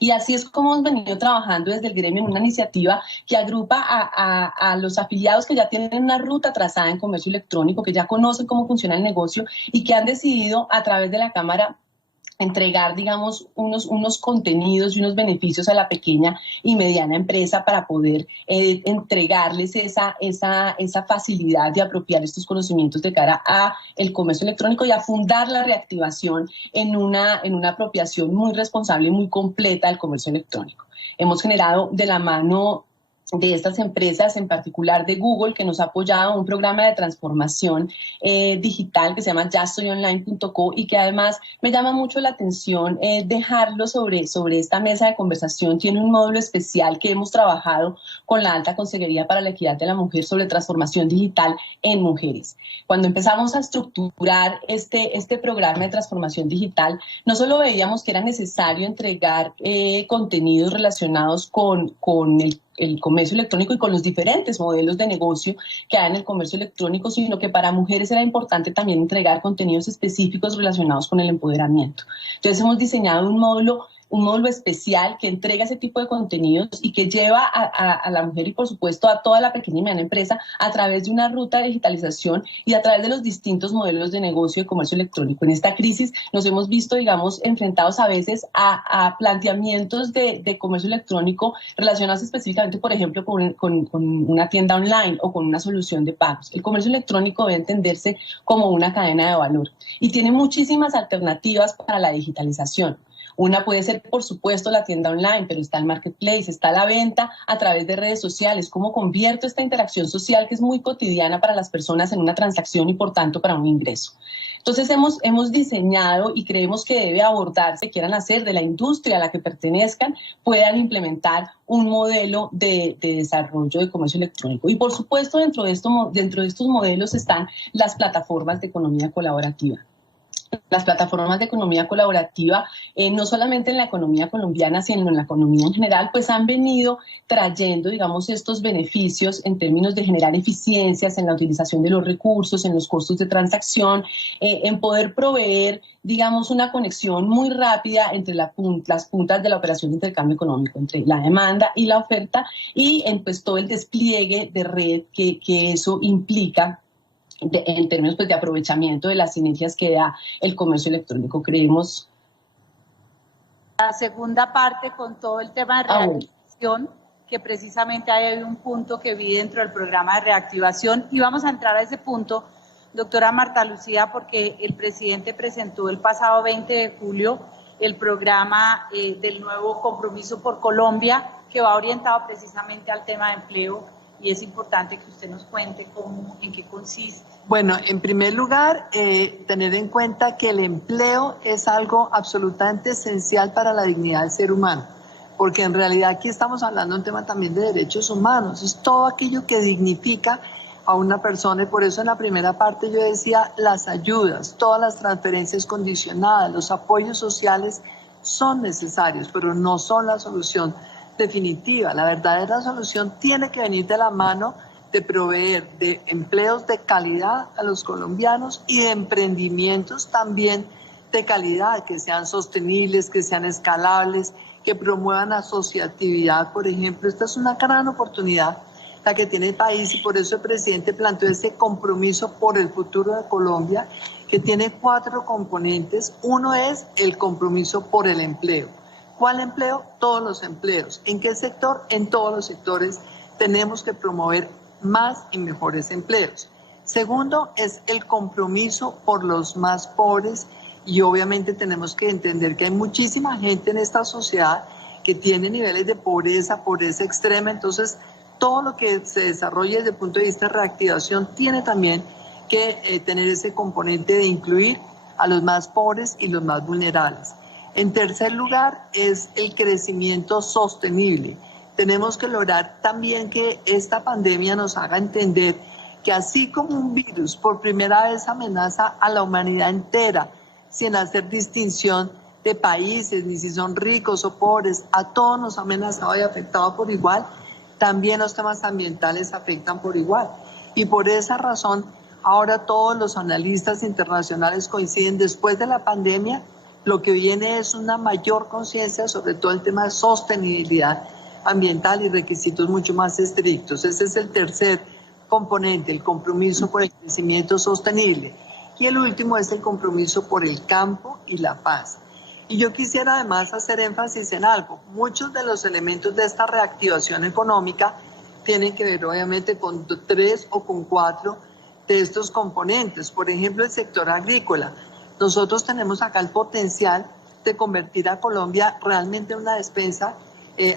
Y así es como hemos venido trabajando desde el gremio en una iniciativa que agrupa a los afiliados que ya tienen una ruta trazada en comercio electrónico, que ya conocen cómo funciona el negocio y que han decidido a través de la Cámara entregar, digamos, unos contenidos y unos beneficios a la pequeña y mediana empresa para poder entregarles esa facilidad de apropiar estos conocimientos de cara a el comercio electrónico y a fundar la reactivación en una apropiación muy responsable y muy completa del comercio electrónico. Hemos generado de la mano de estas empresas, en particular de Google, que nos ha apoyado un programa de transformación digital que se llama yaestoyonline.co, y que además me llama mucho la atención dejarlo sobre esta mesa de conversación. Tiene un módulo especial que hemos trabajado con la Alta Consejería para la Equidad de la Mujer sobre transformación digital en mujeres. Cuando empezamos a estructurar este programa de transformación digital, no solo veíamos que era necesario entregar contenidos relacionados con el comercio electrónico y con los diferentes modelos de negocio que hay en el comercio electrónico, sino que para mujeres era importante también entregar contenidos específicos relacionados con el empoderamiento. Entonces hemos diseñado un módulo especial que entrega ese tipo de contenidos y que lleva a la mujer y, por supuesto, a toda la pequeña y mediana empresa a través de una ruta de digitalización y a través de los distintos modelos de negocio de comercio electrónico. En esta crisis nos hemos visto, digamos, enfrentados a veces a planteamientos de comercio electrónico relacionados específicamente, por ejemplo, con una tienda online o con una solución de pagos. El comercio electrónico debe entenderse como una cadena de valor y tiene muchísimas alternativas para la digitalización. Una puede ser, por supuesto, la tienda online, pero está el marketplace, está la venta a través de redes sociales. ¿Cómo convierto esta interacción social que es muy cotidiana para las personas en una transacción y, por tanto, para un ingreso? Entonces hemos diseñado y creemos que debe abordarse, quieran hacer de la industria a la que pertenezcan, puedan implementar un modelo de desarrollo de comercio electrónico. Y por supuesto dentro de estos modelos están las plataformas de economía colaborativa. Las plataformas de economía colaborativa, no solamente en la economía colombiana, sino en la economía en general, pues han venido trayendo, digamos, estos beneficios en términos de generar eficiencias en la utilización de los recursos, en los costos de transacción, en poder proveer, digamos, una conexión muy rápida entre las puntas de la operación de intercambio económico, entre la demanda y la oferta, y en pues todo el despliegue de red que eso implica en términos pues, de aprovechamiento de las sinergias que da el comercio electrónico. Creemos. La segunda parte con todo el tema de reactivación, que precisamente hay un punto que vi dentro del programa de reactivación, y vamos a entrar a ese punto, doctora Marta Lucía, porque el presidente presentó el pasado 20 de julio el programa del nuevo Compromiso por Colombia, que va orientado precisamente al tema de empleo, y es importante que usted nos cuente en qué consiste. Bueno, en primer lugar, tener en cuenta que el empleo es algo absolutamente esencial para la dignidad del ser humano, porque en realidad aquí estamos hablando de un tema también de derechos humanos, es todo aquello que dignifica a una persona, y por eso en la primera parte yo decía las ayudas, todas las transferencias condicionadas, los apoyos sociales son necesarios, pero no son la solución definitiva. La verdadera solución tiene que venir de la mano de proveer de empleos de calidad a los colombianos y de emprendimientos también de calidad, que sean sostenibles, que sean escalables, que promuevan asociatividad, por ejemplo. Esta es una gran oportunidad la que tiene el país, y por eso el presidente planteó ese compromiso por el futuro de Colombia, que tiene 4 componentes. Uno es el compromiso por el empleo. ¿Cuál empleo? Todos los empleos. ¿En qué sector? En todos los sectores tenemos que promover más y mejores empleos. Segundo es el compromiso por los más pobres, y obviamente tenemos que entender que hay muchísima gente en esta sociedad que tiene niveles de pobreza extrema. Entonces todo lo que se desarrolle desde el punto de vista de reactivación tiene también que tener ese componente de incluir a los más pobres y los más vulnerables. En tercer lugar es el crecimiento sostenible. Tenemos que lograr también que esta pandemia nos haga entender que así como un virus por primera vez amenaza a la humanidad entera, sin hacer distinción de países, ni si son ricos o pobres, a todos nos ha amenazado y afectado por igual, también los temas ambientales afectan por igual. Y por esa razón, ahora todos los analistas internacionales coinciden, después de la pandemia, lo que viene es una mayor conciencia sobre todo el tema de sostenibilidad ambiental y requisitos mucho más estrictos. Ese es el tercer componente, el compromiso por el crecimiento sostenible. Y el último es el compromiso por el campo y la paz. Y yo quisiera además hacer énfasis en algo. Muchos de los elementos de esta reactivación económica tienen que ver obviamente con 3 o con 4 de estos componentes. Por ejemplo, el sector agrícola. Nosotros tenemos acá el potencial de convertir a Colombia realmente en una despensa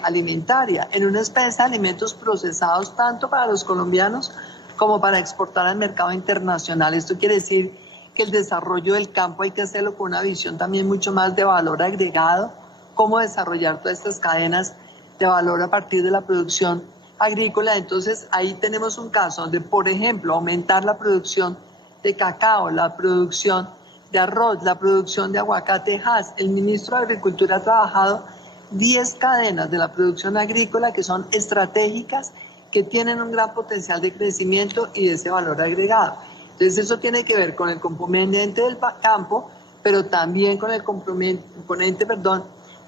alimentaria, en una despensa de alimentos procesados tanto para los colombianos como para exportar al mercado internacional. Esto quiere decir que el desarrollo del campo hay que hacerlo con una visión también mucho más de valor agregado, cómo desarrollar todas estas cadenas de valor a partir de la producción agrícola. Entonces ahí tenemos un caso donde, por ejemplo, aumentar la producción de cacao, la producción de arroz, la producción de aguacate. El ministro de Agricultura ha trabajado 10 cadenas de la producción agrícola que son estratégicas, que tienen un gran potencial de crecimiento y de ese valor agregado. Entonces eso tiene que ver con el componente del campo, pero también con el componente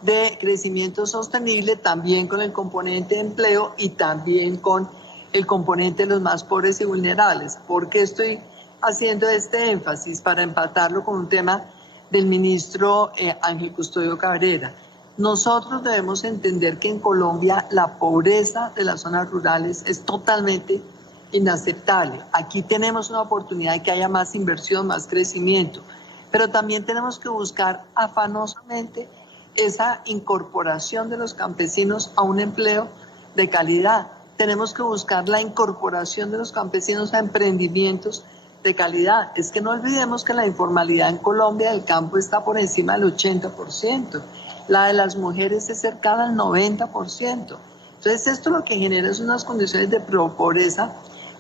de crecimiento sostenible, también con el componente de empleo y también con el componente de los más pobres y vulnerables. ¿Por qué estoy haciendo este énfasis? Para empatarlo con un tema del ministro Ángel Custodio Cabrera. Nosotros debemos entender que en Colombia la pobreza de las zonas rurales es totalmente inaceptable. Aquí tenemos una oportunidad de que haya más inversión, más crecimiento, pero también tenemos que buscar afanosamente esa incorporación de los campesinos a un empleo de calidad. Tenemos que buscar la incorporación de los campesinos a emprendimientos de calidad. Es que no olvidemos que la informalidad en Colombia del campo está por encima del 80%. La de las mujeres es cercana al 90%. Entonces esto lo que genera es unas condiciones de pobreza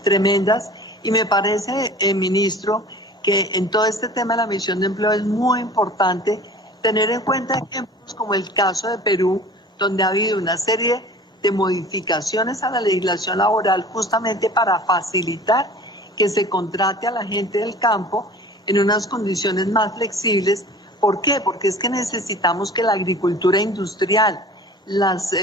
tremendas y me parece, ministro, que en todo este tema de la misión de empleo es muy importante tener en cuenta ejemplos como el caso de Perú, donde ha habido una serie de modificaciones a la legislación laboral justamente para facilitar que se contrate a la gente del campo en unas condiciones más flexibles. ¿Por qué? Porque es que necesitamos que la agricultura industrial, las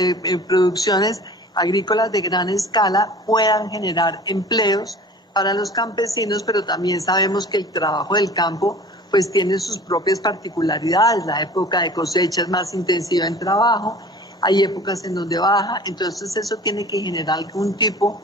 producciones agrícolas de gran escala puedan generar empleos para los campesinos, pero también sabemos que el trabajo del campo pues tiene sus propias particularidades. La época de cosecha es más intensiva en trabajo, hay épocas en donde baja, entonces eso tiene que generar algún tipo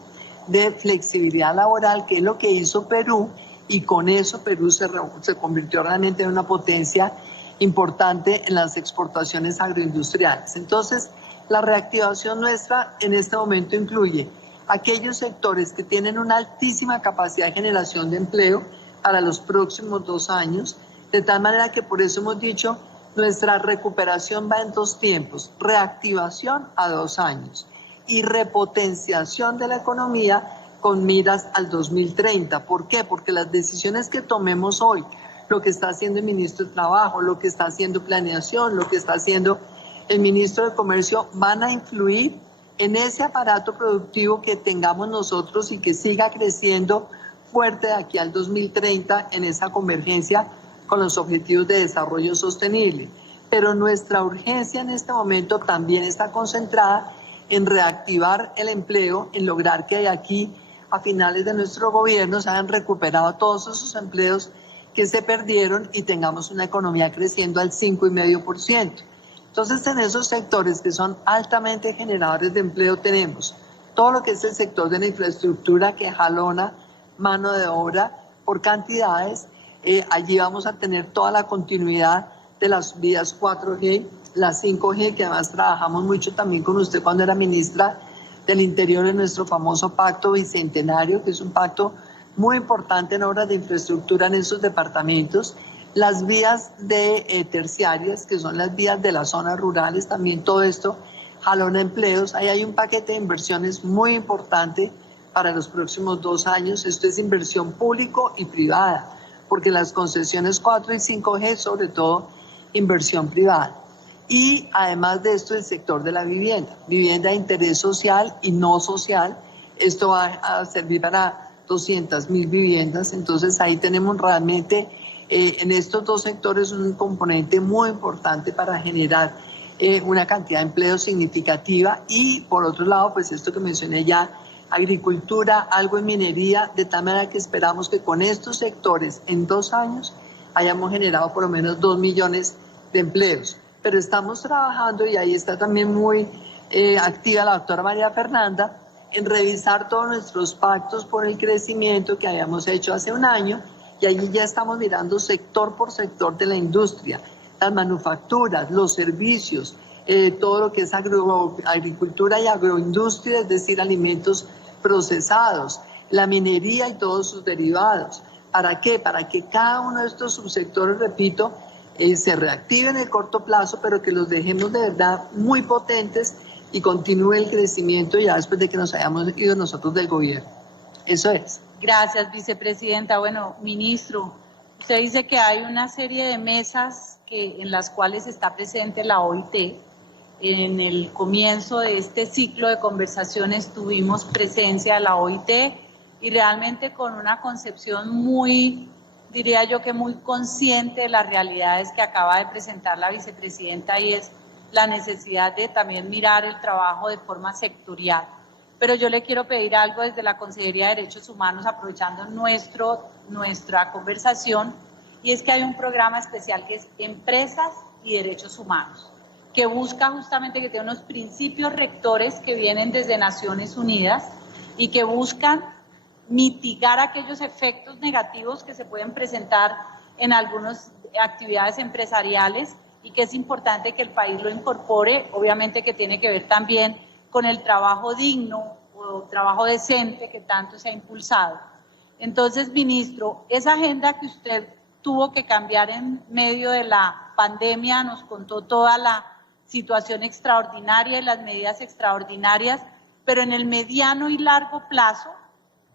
de flexibilidad laboral, que es lo que hizo Perú, y con eso Perú se convirtió realmente en una potencia importante en las exportaciones agroindustriales. Entonces, la reactivación nuestra en este momento incluye aquellos sectores que tienen una altísima capacidad de generación de empleo para los próximos 2 años, de tal manera que por eso hemos dicho, nuestra recuperación va en 2 tiempos, reactivación a 2 años y repotenciación de la economía con miras al 2030. ¿Por qué? Porque las decisiones que tomemos hoy, lo que está haciendo el ministro de Trabajo, lo que está haciendo Planeación, lo que está haciendo el ministro de Comercio, van a influir en ese aparato productivo que tengamos nosotros y que siga creciendo fuerte de aquí al 2030 en esa convergencia con los objetivos de desarrollo sostenible. Pero nuestra urgencia en este momento también está concentrada en reactivar el empleo, en lograr que de aquí a finales de nuestro gobierno se hayan recuperado todos esos empleos que se perdieron y tengamos una economía creciendo al 5,5%. Entonces, en esos sectores que son altamente generadores de empleo tenemos todo lo que es el sector de la infraestructura que jalona mano de obra por cantidades. Allí vamos a tener toda la continuidad de las vías 4G, las 5G, que además trabajamos mucho también con usted cuando era ministra del Interior en nuestro famoso pacto bicentenario, que es un pacto muy importante en obras de infraestructura en esos departamentos. Las vías terciarias, que son las vías de las zonas rurales, también todo esto jalona empleos. Ahí hay un paquete de inversiones muy importante para los próximos 2 años. Esto es inversión público y privada, porque las concesiones 4 y 5G, sobre todo, inversión privada. Y además de esto, el sector de la vivienda de interés social y no social. Esto va a servir para 200.000 viviendas. Entonces ahí tenemos realmente en estos 2 sectores un componente muy importante para generar una cantidad de empleo significativa. Y por otro lado, pues esto que mencioné ya, agricultura, algo en minería, de tal manera que esperamos que con estos sectores en 2 años hayamos generado por lo menos 2 millones de empleos. Pero estamos trabajando, y ahí está también muy activa la doctora María Fernanda, en revisar todos nuestros pactos por el crecimiento que habíamos hecho hace 1 año, y allí ya estamos mirando sector por sector de la industria, las manufacturas, los servicios, todo lo que es agricultura y agroindustria, es decir, alimentos procesados, la minería y todos sus derivados. ¿Para qué? Para que cada uno de estos subsectores, repito, se reactive en el corto plazo, pero que los dejemos de verdad muy potentes y continúe el crecimiento ya después de que nos hayamos ido nosotros del gobierno. Eso es. Gracias, vicepresidenta. Bueno, ministro, usted dice que hay una serie de mesas en las cuales está presente la OIT. En el comienzo de este ciclo de conversaciones tuvimos presencia de la OIT y realmente con una concepción muy, diría yo que muy consciente de las realidades que acaba de presentar la vicepresidenta, y es la necesidad de también mirar el trabajo de forma sectorial. Pero yo le quiero pedir algo desde la Consejería de Derechos Humanos, aprovechando nuestra conversación, y es que hay un programa especial que es Empresas y Derechos Humanos, que busca justamente, que tiene unos principios rectores que vienen desde Naciones Unidas y que buscan mitigar aquellos efectos negativos que se pueden presentar en algunas actividades empresariales y que es importante que el país lo incorpore, obviamente que tiene que ver también con el trabajo digno o trabajo decente que tanto se ha impulsado. Entonces, ministro, esa agenda que usted tuvo que cambiar en medio de la pandemia, nos contó toda la situación extraordinaria y las medidas extraordinarias, pero en el mediano y largo plazo,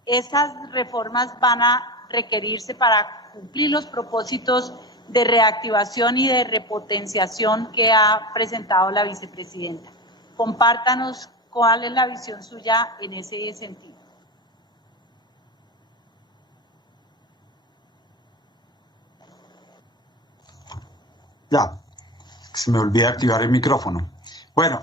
esas reformas van a requerirse para cumplir los propósitos de reactivación y de repotenciación que ha presentado la vicepresidenta. Compártanos cuál es la visión suya en ese sentido. Ya, se me olvida activar el micrófono. Bueno,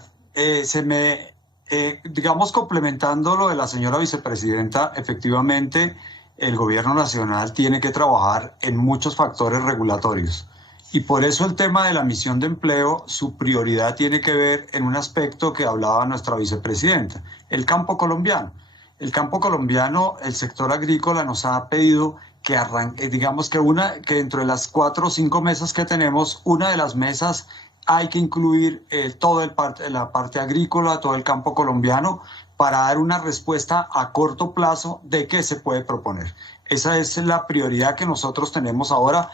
digamos, complementando lo de la señora vicepresidenta, efectivamente el gobierno nacional tiene que trabajar en muchos factores regulatorios. Y por eso el tema de la misión de empleo, su prioridad tiene que ver en un aspecto que hablaba nuestra vicepresidenta, el campo colombiano. El campo colombiano, el sector agrícola nos ha pedido que arranque, digamos que dentro de las 4 o 5 mesas que tenemos, una de las mesas hay que incluir la parte agrícola, todo el campo colombiano, para dar una respuesta a corto plazo de qué se puede proponer. Esa es la prioridad que nosotros tenemos ahora.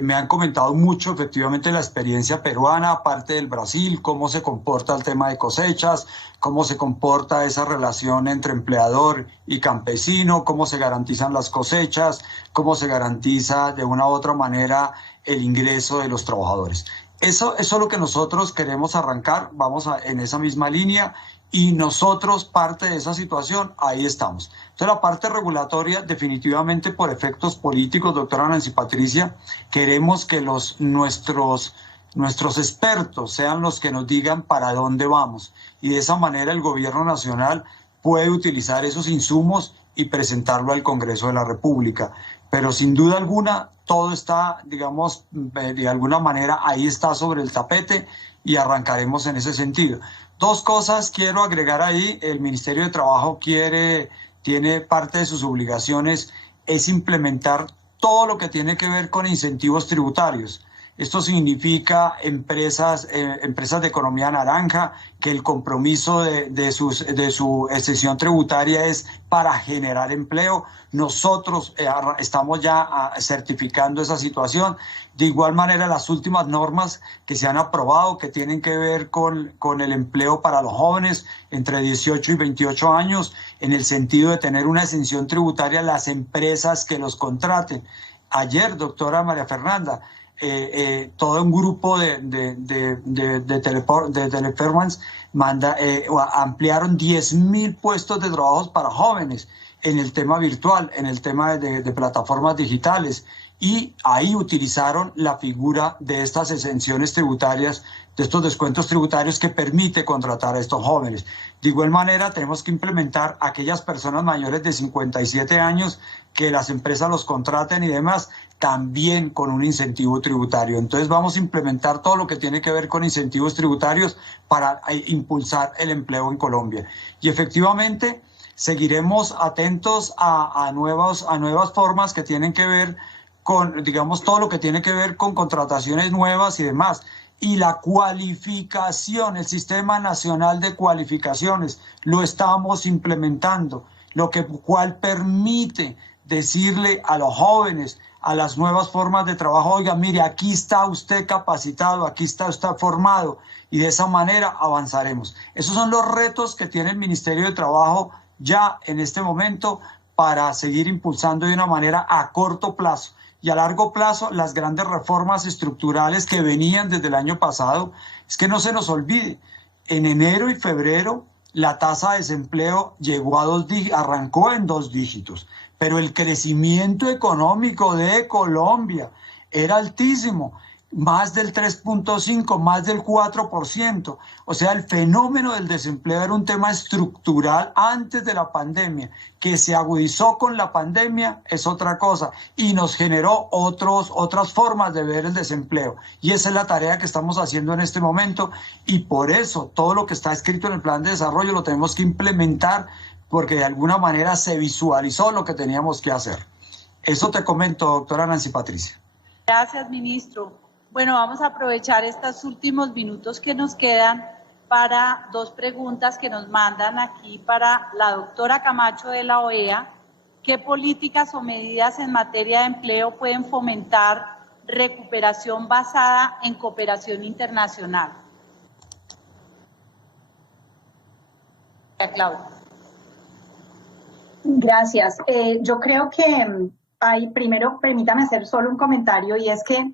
Me han comentado mucho efectivamente la experiencia peruana, aparte del Brasil, cómo se comporta el tema de cosechas, cómo se comporta esa relación entre empleador y campesino, cómo se garantizan las cosechas, cómo se garantiza de una u otra manera el ingreso de los trabajadores. Eso es lo que nosotros queremos arrancar, vamos en esa misma línea. Y nosotros, parte de esa situación, ahí estamos. Entonces, la parte regulatoria, definitivamente por efectos políticos, doctora Nancy Patricia, queremos que nuestros expertos sean los que nos digan para dónde vamos. Y de esa manera el gobierno nacional puede utilizar esos insumos y presentarlo al Congreso de la República. Pero sin duda alguna, todo está, digamos, de alguna manera, ahí está sobre el tapete y arrancaremos en ese sentido. 2 cosas quiero agregar ahí. El Ministerio de Trabajo tiene parte de sus obligaciones, es implementar todo lo que tiene que ver con incentivos tributarios. Esto significa empresas de economía naranja, que el compromiso de su exención tributaria es para generar empleo. Nosotros estamos ya certificando esa situación. De igual manera, las últimas normas que se han aprobado, que tienen que ver con el empleo para los jóvenes entre 18 y 28 años, en el sentido de tener una exención tributaria a las empresas que los contraten. Ayer, doctora María Fernanda, todo un grupo de Teleperformance ampliaron 10.000 puestos de trabajo para jóvenes en el tema virtual, en el tema de plataformas digitales, y ahí utilizaron la figura de estas exenciones tributarias, de estos descuentos tributarios que permite contratar a estos jóvenes. De igual manera, tenemos que implementar a aquellas personas mayores de 57 años que las empresas los contraten y demás, también con un incentivo tributario. Entonces vamos a implementar todo lo que tiene que ver con incentivos tributarios para impulsar el empleo en Colombia. Y efectivamente seguiremos atentos a nuevas formas que tienen que ver con, digamos, todo lo que tiene que ver con contrataciones nuevas y demás. Y la cualificación, el Sistema Nacional de Cualificaciones, lo estamos implementando, cual permite decirle a los jóvenes, a las nuevas formas de trabajo, oiga, mire, aquí está usted capacitado, aquí está usted formado, y de esa manera avanzaremos. Esos son los retos que tiene el Ministerio de Trabajo ya en este momento para seguir impulsando de una manera a corto plazo. Y a largo plazo, las grandes reformas estructurales que venían desde el año pasado, es que no se nos olvide, en enero y febrero la tasa de desempleo llegó arrancó en 2 dígitos, pero el crecimiento económico de Colombia era altísimo, más del 3.5%, más del 4%. O sea, el fenómeno del desempleo era un tema estructural antes de la pandemia, que se agudizó con la pandemia, es otra cosa, y nos generó otras formas de ver el desempleo. Y esa es la tarea que estamos haciendo en este momento, y por eso todo lo que está escrito en el plan de desarrollo lo tenemos que implementar, porque de alguna manera se visualizó lo que teníamos que hacer. Eso te comento, doctora Nancy Patricia. Gracias, ministro. Bueno, vamos a aprovechar estos últimos minutos que nos quedan para dos preguntas que nos mandan aquí para la doctora Camacho de la OEA. ¿Qué políticas o medidas en materia de empleo pueden fomentar recuperación basada en cooperación internacional? Claudia. Gracias. Yo creo que primero permítame hacer solo un comentario, y es que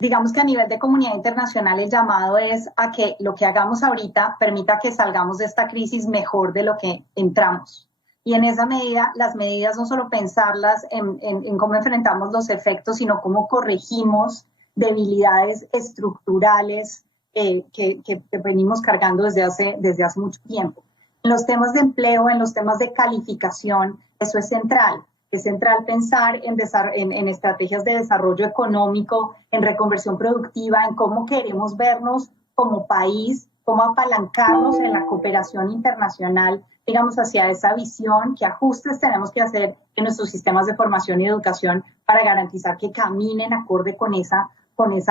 digamos que a nivel de comunidad internacional el llamado es a que lo que hagamos ahorita permita que salgamos de esta crisis mejor de lo que entramos. Y en esa medida, las medidas no solo pensarlas en cómo enfrentamos los efectos, sino cómo corregimos debilidades estructurales que venimos cargando desde hace mucho tiempo. En los temas de empleo, en los temas de calificación, eso es central. Es central pensar en estrategias de desarrollo económico, en reconversión productiva, en cómo queremos vernos como país, cómo apalancarnos en la cooperación internacional, digamos, hacia esa visión, qué ajustes tenemos que hacer en nuestros sistemas de formación y educación para garantizar que caminen acorde con esa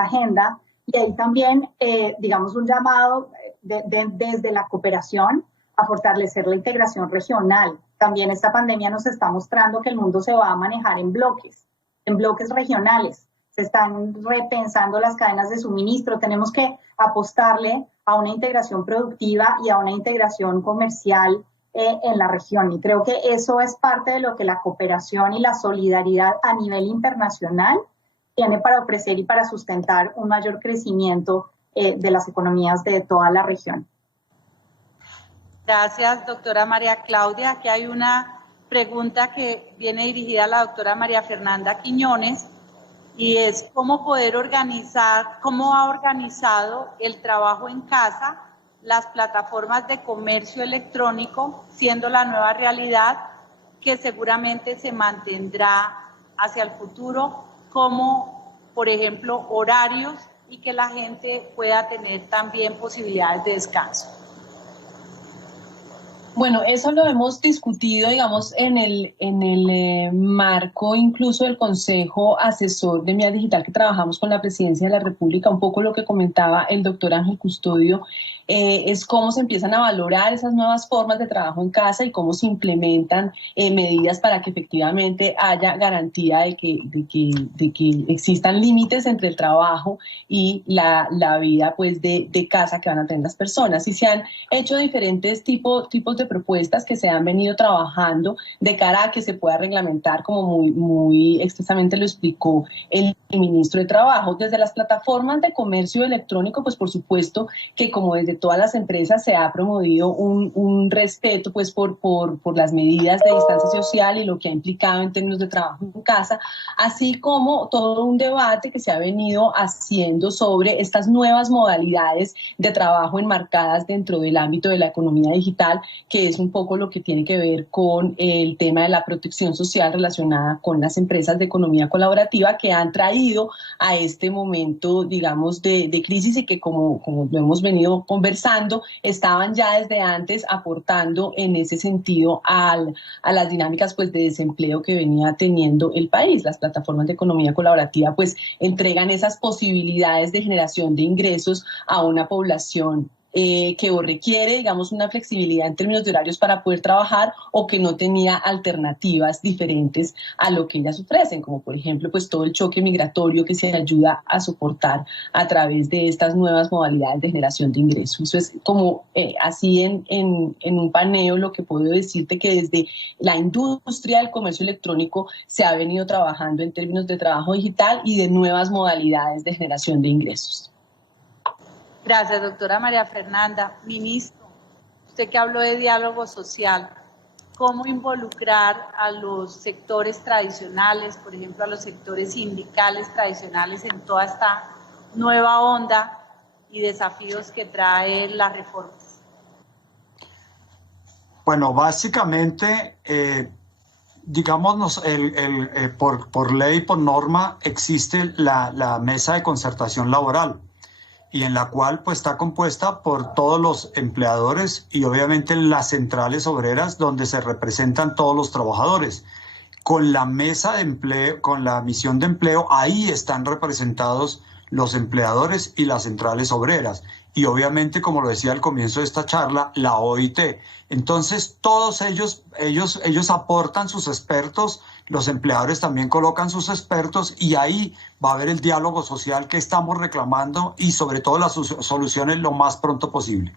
agenda. Y ahí también, digamos, un llamado desde la cooperación a fortalecer la integración regional. También esta pandemia nos está mostrando que el mundo se va a manejar en bloques regionales. Se están repensando las cadenas de suministro. Tenemos que apostarle a una integración productiva y a una integración comercial en la región. Y creo que eso es parte de lo que la cooperación y la solidaridad a nivel internacional tiene para ofrecer y para sustentar un mayor crecimiento de las economías de toda la región. Gracias, doctora María Claudia. Aquí hay una pregunta que viene dirigida a la doctora María Fernanda Quiñones, y es cómo ha organizado el trabajo en casa, las plataformas de comercio electrónico, siendo la nueva realidad que seguramente se mantendrá hacia el futuro, como por ejemplo horarios, y que la gente pueda tener también posibilidades de descanso. Bueno, eso lo hemos discutido, digamos, en el marco incluso del Consejo Asesor de Vía Digital que trabajamos con la Presidencia de la República. Un poco lo que comentaba el doctor Ángel Custodio es cómo se empiezan a valorar esas nuevas formas de trabajo en casa y cómo se implementan medidas para que efectivamente haya garantía de que existan límites entre el trabajo y la vida pues de casa que van a tener las personas. Y se han hecho diferentes tipos de propuestas que se han venido trabajando de cara a que se pueda reglamentar, como muy extensamente lo explicó el ministro de Trabajo. Desde las plataformas de comercio electrónico, pues por supuesto que como desde todas las empresas se ha promovido un respeto pues por las medidas de distancia social y lo que ha implicado en términos de trabajo en casa, así como todo un debate que se ha venido haciendo sobre estas nuevas modalidades de trabajo enmarcadas dentro del ámbito de la economía digital, que es un poco lo que tiene que ver con el tema de la protección social relacionada con las empresas de economía colaborativa que han traído a este momento, digamos, de crisis y que como lo hemos venido conversando, estaban ya desde antes aportando en ese sentido a las dinámicas pues de desempleo que venía teniendo el país. Las plataformas de economía colaborativa pues entregan esas posibilidades de generación de ingresos a una población que o requiere, digamos, una flexibilidad en términos de horarios para poder trabajar o que no tenía alternativas diferentes a lo que ellas ofrecen, como por ejemplo, pues todo el choque migratorio que se ayuda a soportar a través de estas nuevas modalidades de generación de ingresos. Eso es como así en un paneo lo que puedo decirte, que desde la industria del comercio electrónico se ha venido trabajando en términos de trabajo digital y de nuevas modalidades de generación de ingresos. Gracias, doctora María Fernanda. Ministro, usted que habló de diálogo social, ¿cómo involucrar a los sectores tradicionales, por ejemplo, a los sectores sindicales tradicionales en toda esta nueva onda y desafíos que trae las reformas? Bueno, básicamente, digamos, por ley, por norma, existe la mesa de concertación laboral, y en la cual pues está compuesta por todos los empleadores y obviamente las centrales obreras donde se representan todos los trabajadores. Con la mesa de empleo, con la misión de empleo, ahí están representados los empleadores y las centrales obreras. Y obviamente, como lo decía al comienzo de esta charla, la OIT. Entonces, todos ellos aportan sus expertos, los empleadores también colocan sus expertos y ahí va a haber el diálogo social que estamos reclamando y sobre todo las soluciones lo más pronto posible.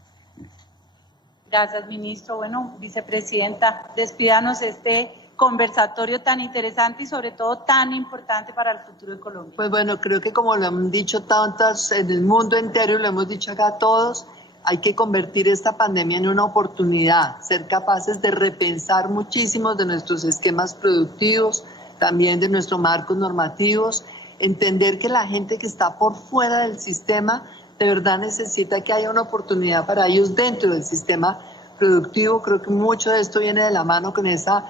Gracias, ministro. Bueno, vicepresidenta, despídanos este conversatorio tan interesante y sobre todo tan importante para el futuro de Colombia. Pues bueno, creo que como lo han dicho tantas en el mundo entero, lo hemos dicho acá todos, hay que convertir esta pandemia en una oportunidad, ser capaces de repensar muchísimos de nuestros esquemas productivos, también de nuestros marcos normativos, entender que la gente que está por fuera del sistema de verdad necesita que haya una oportunidad para ellos dentro del sistema productivo. Creo que mucho de esto viene de la mano con esa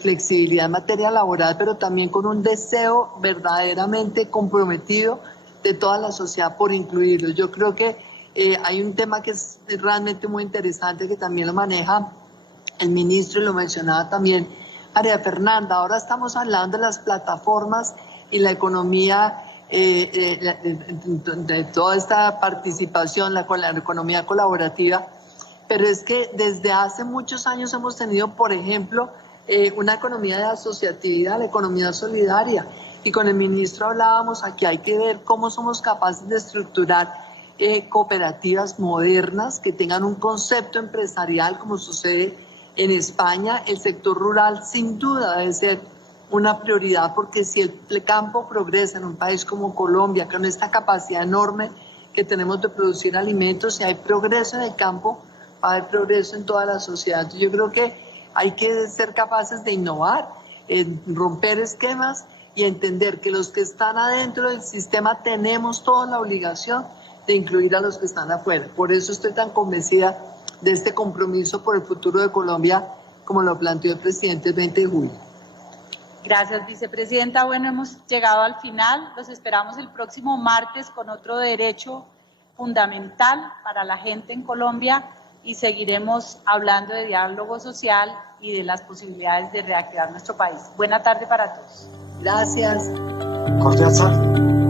flexibilidad en materia laboral, pero también con un deseo verdaderamente comprometido de toda la sociedad por incluirlos. Yo creo que hay un tema que es realmente muy interesante, que también lo maneja el ministro y lo mencionaba también María Fernanda. Ahora estamos hablando de las plataformas y la economía, de toda esta participación, la economía colaborativa, pero es que desde hace muchos años hemos tenido, por ejemplo, una economía de asociatividad, la economía solidaria, y con el ministro hablábamos aquí, hay que ver cómo somos capaces de estructurar cooperativas modernas que tengan un concepto empresarial como sucede en España. El sector rural sin duda debe ser una prioridad, porque si el campo progresa en un país como Colombia, con esta capacidad enorme que tenemos de producir alimentos, si hay progreso en el campo, va a haber progreso en toda la sociedad. Entonces, yo creo que hay que ser capaces de innovar, romper esquemas y entender que los que están adentro del sistema tenemos toda la obligación de incluir a los que están afuera. Por eso estoy tan convencida de este compromiso por el futuro de Colombia, como lo planteó el presidente el 20 de julio. Gracias, vicepresidenta. Bueno, hemos llegado al final. Los esperamos el próximo martes con otro derecho fundamental para la gente en Colombia y seguiremos hablando de diálogo social y de las posibilidades de reactivar nuestro país. Buena tarde para todos. Gracias. Cordial saludo.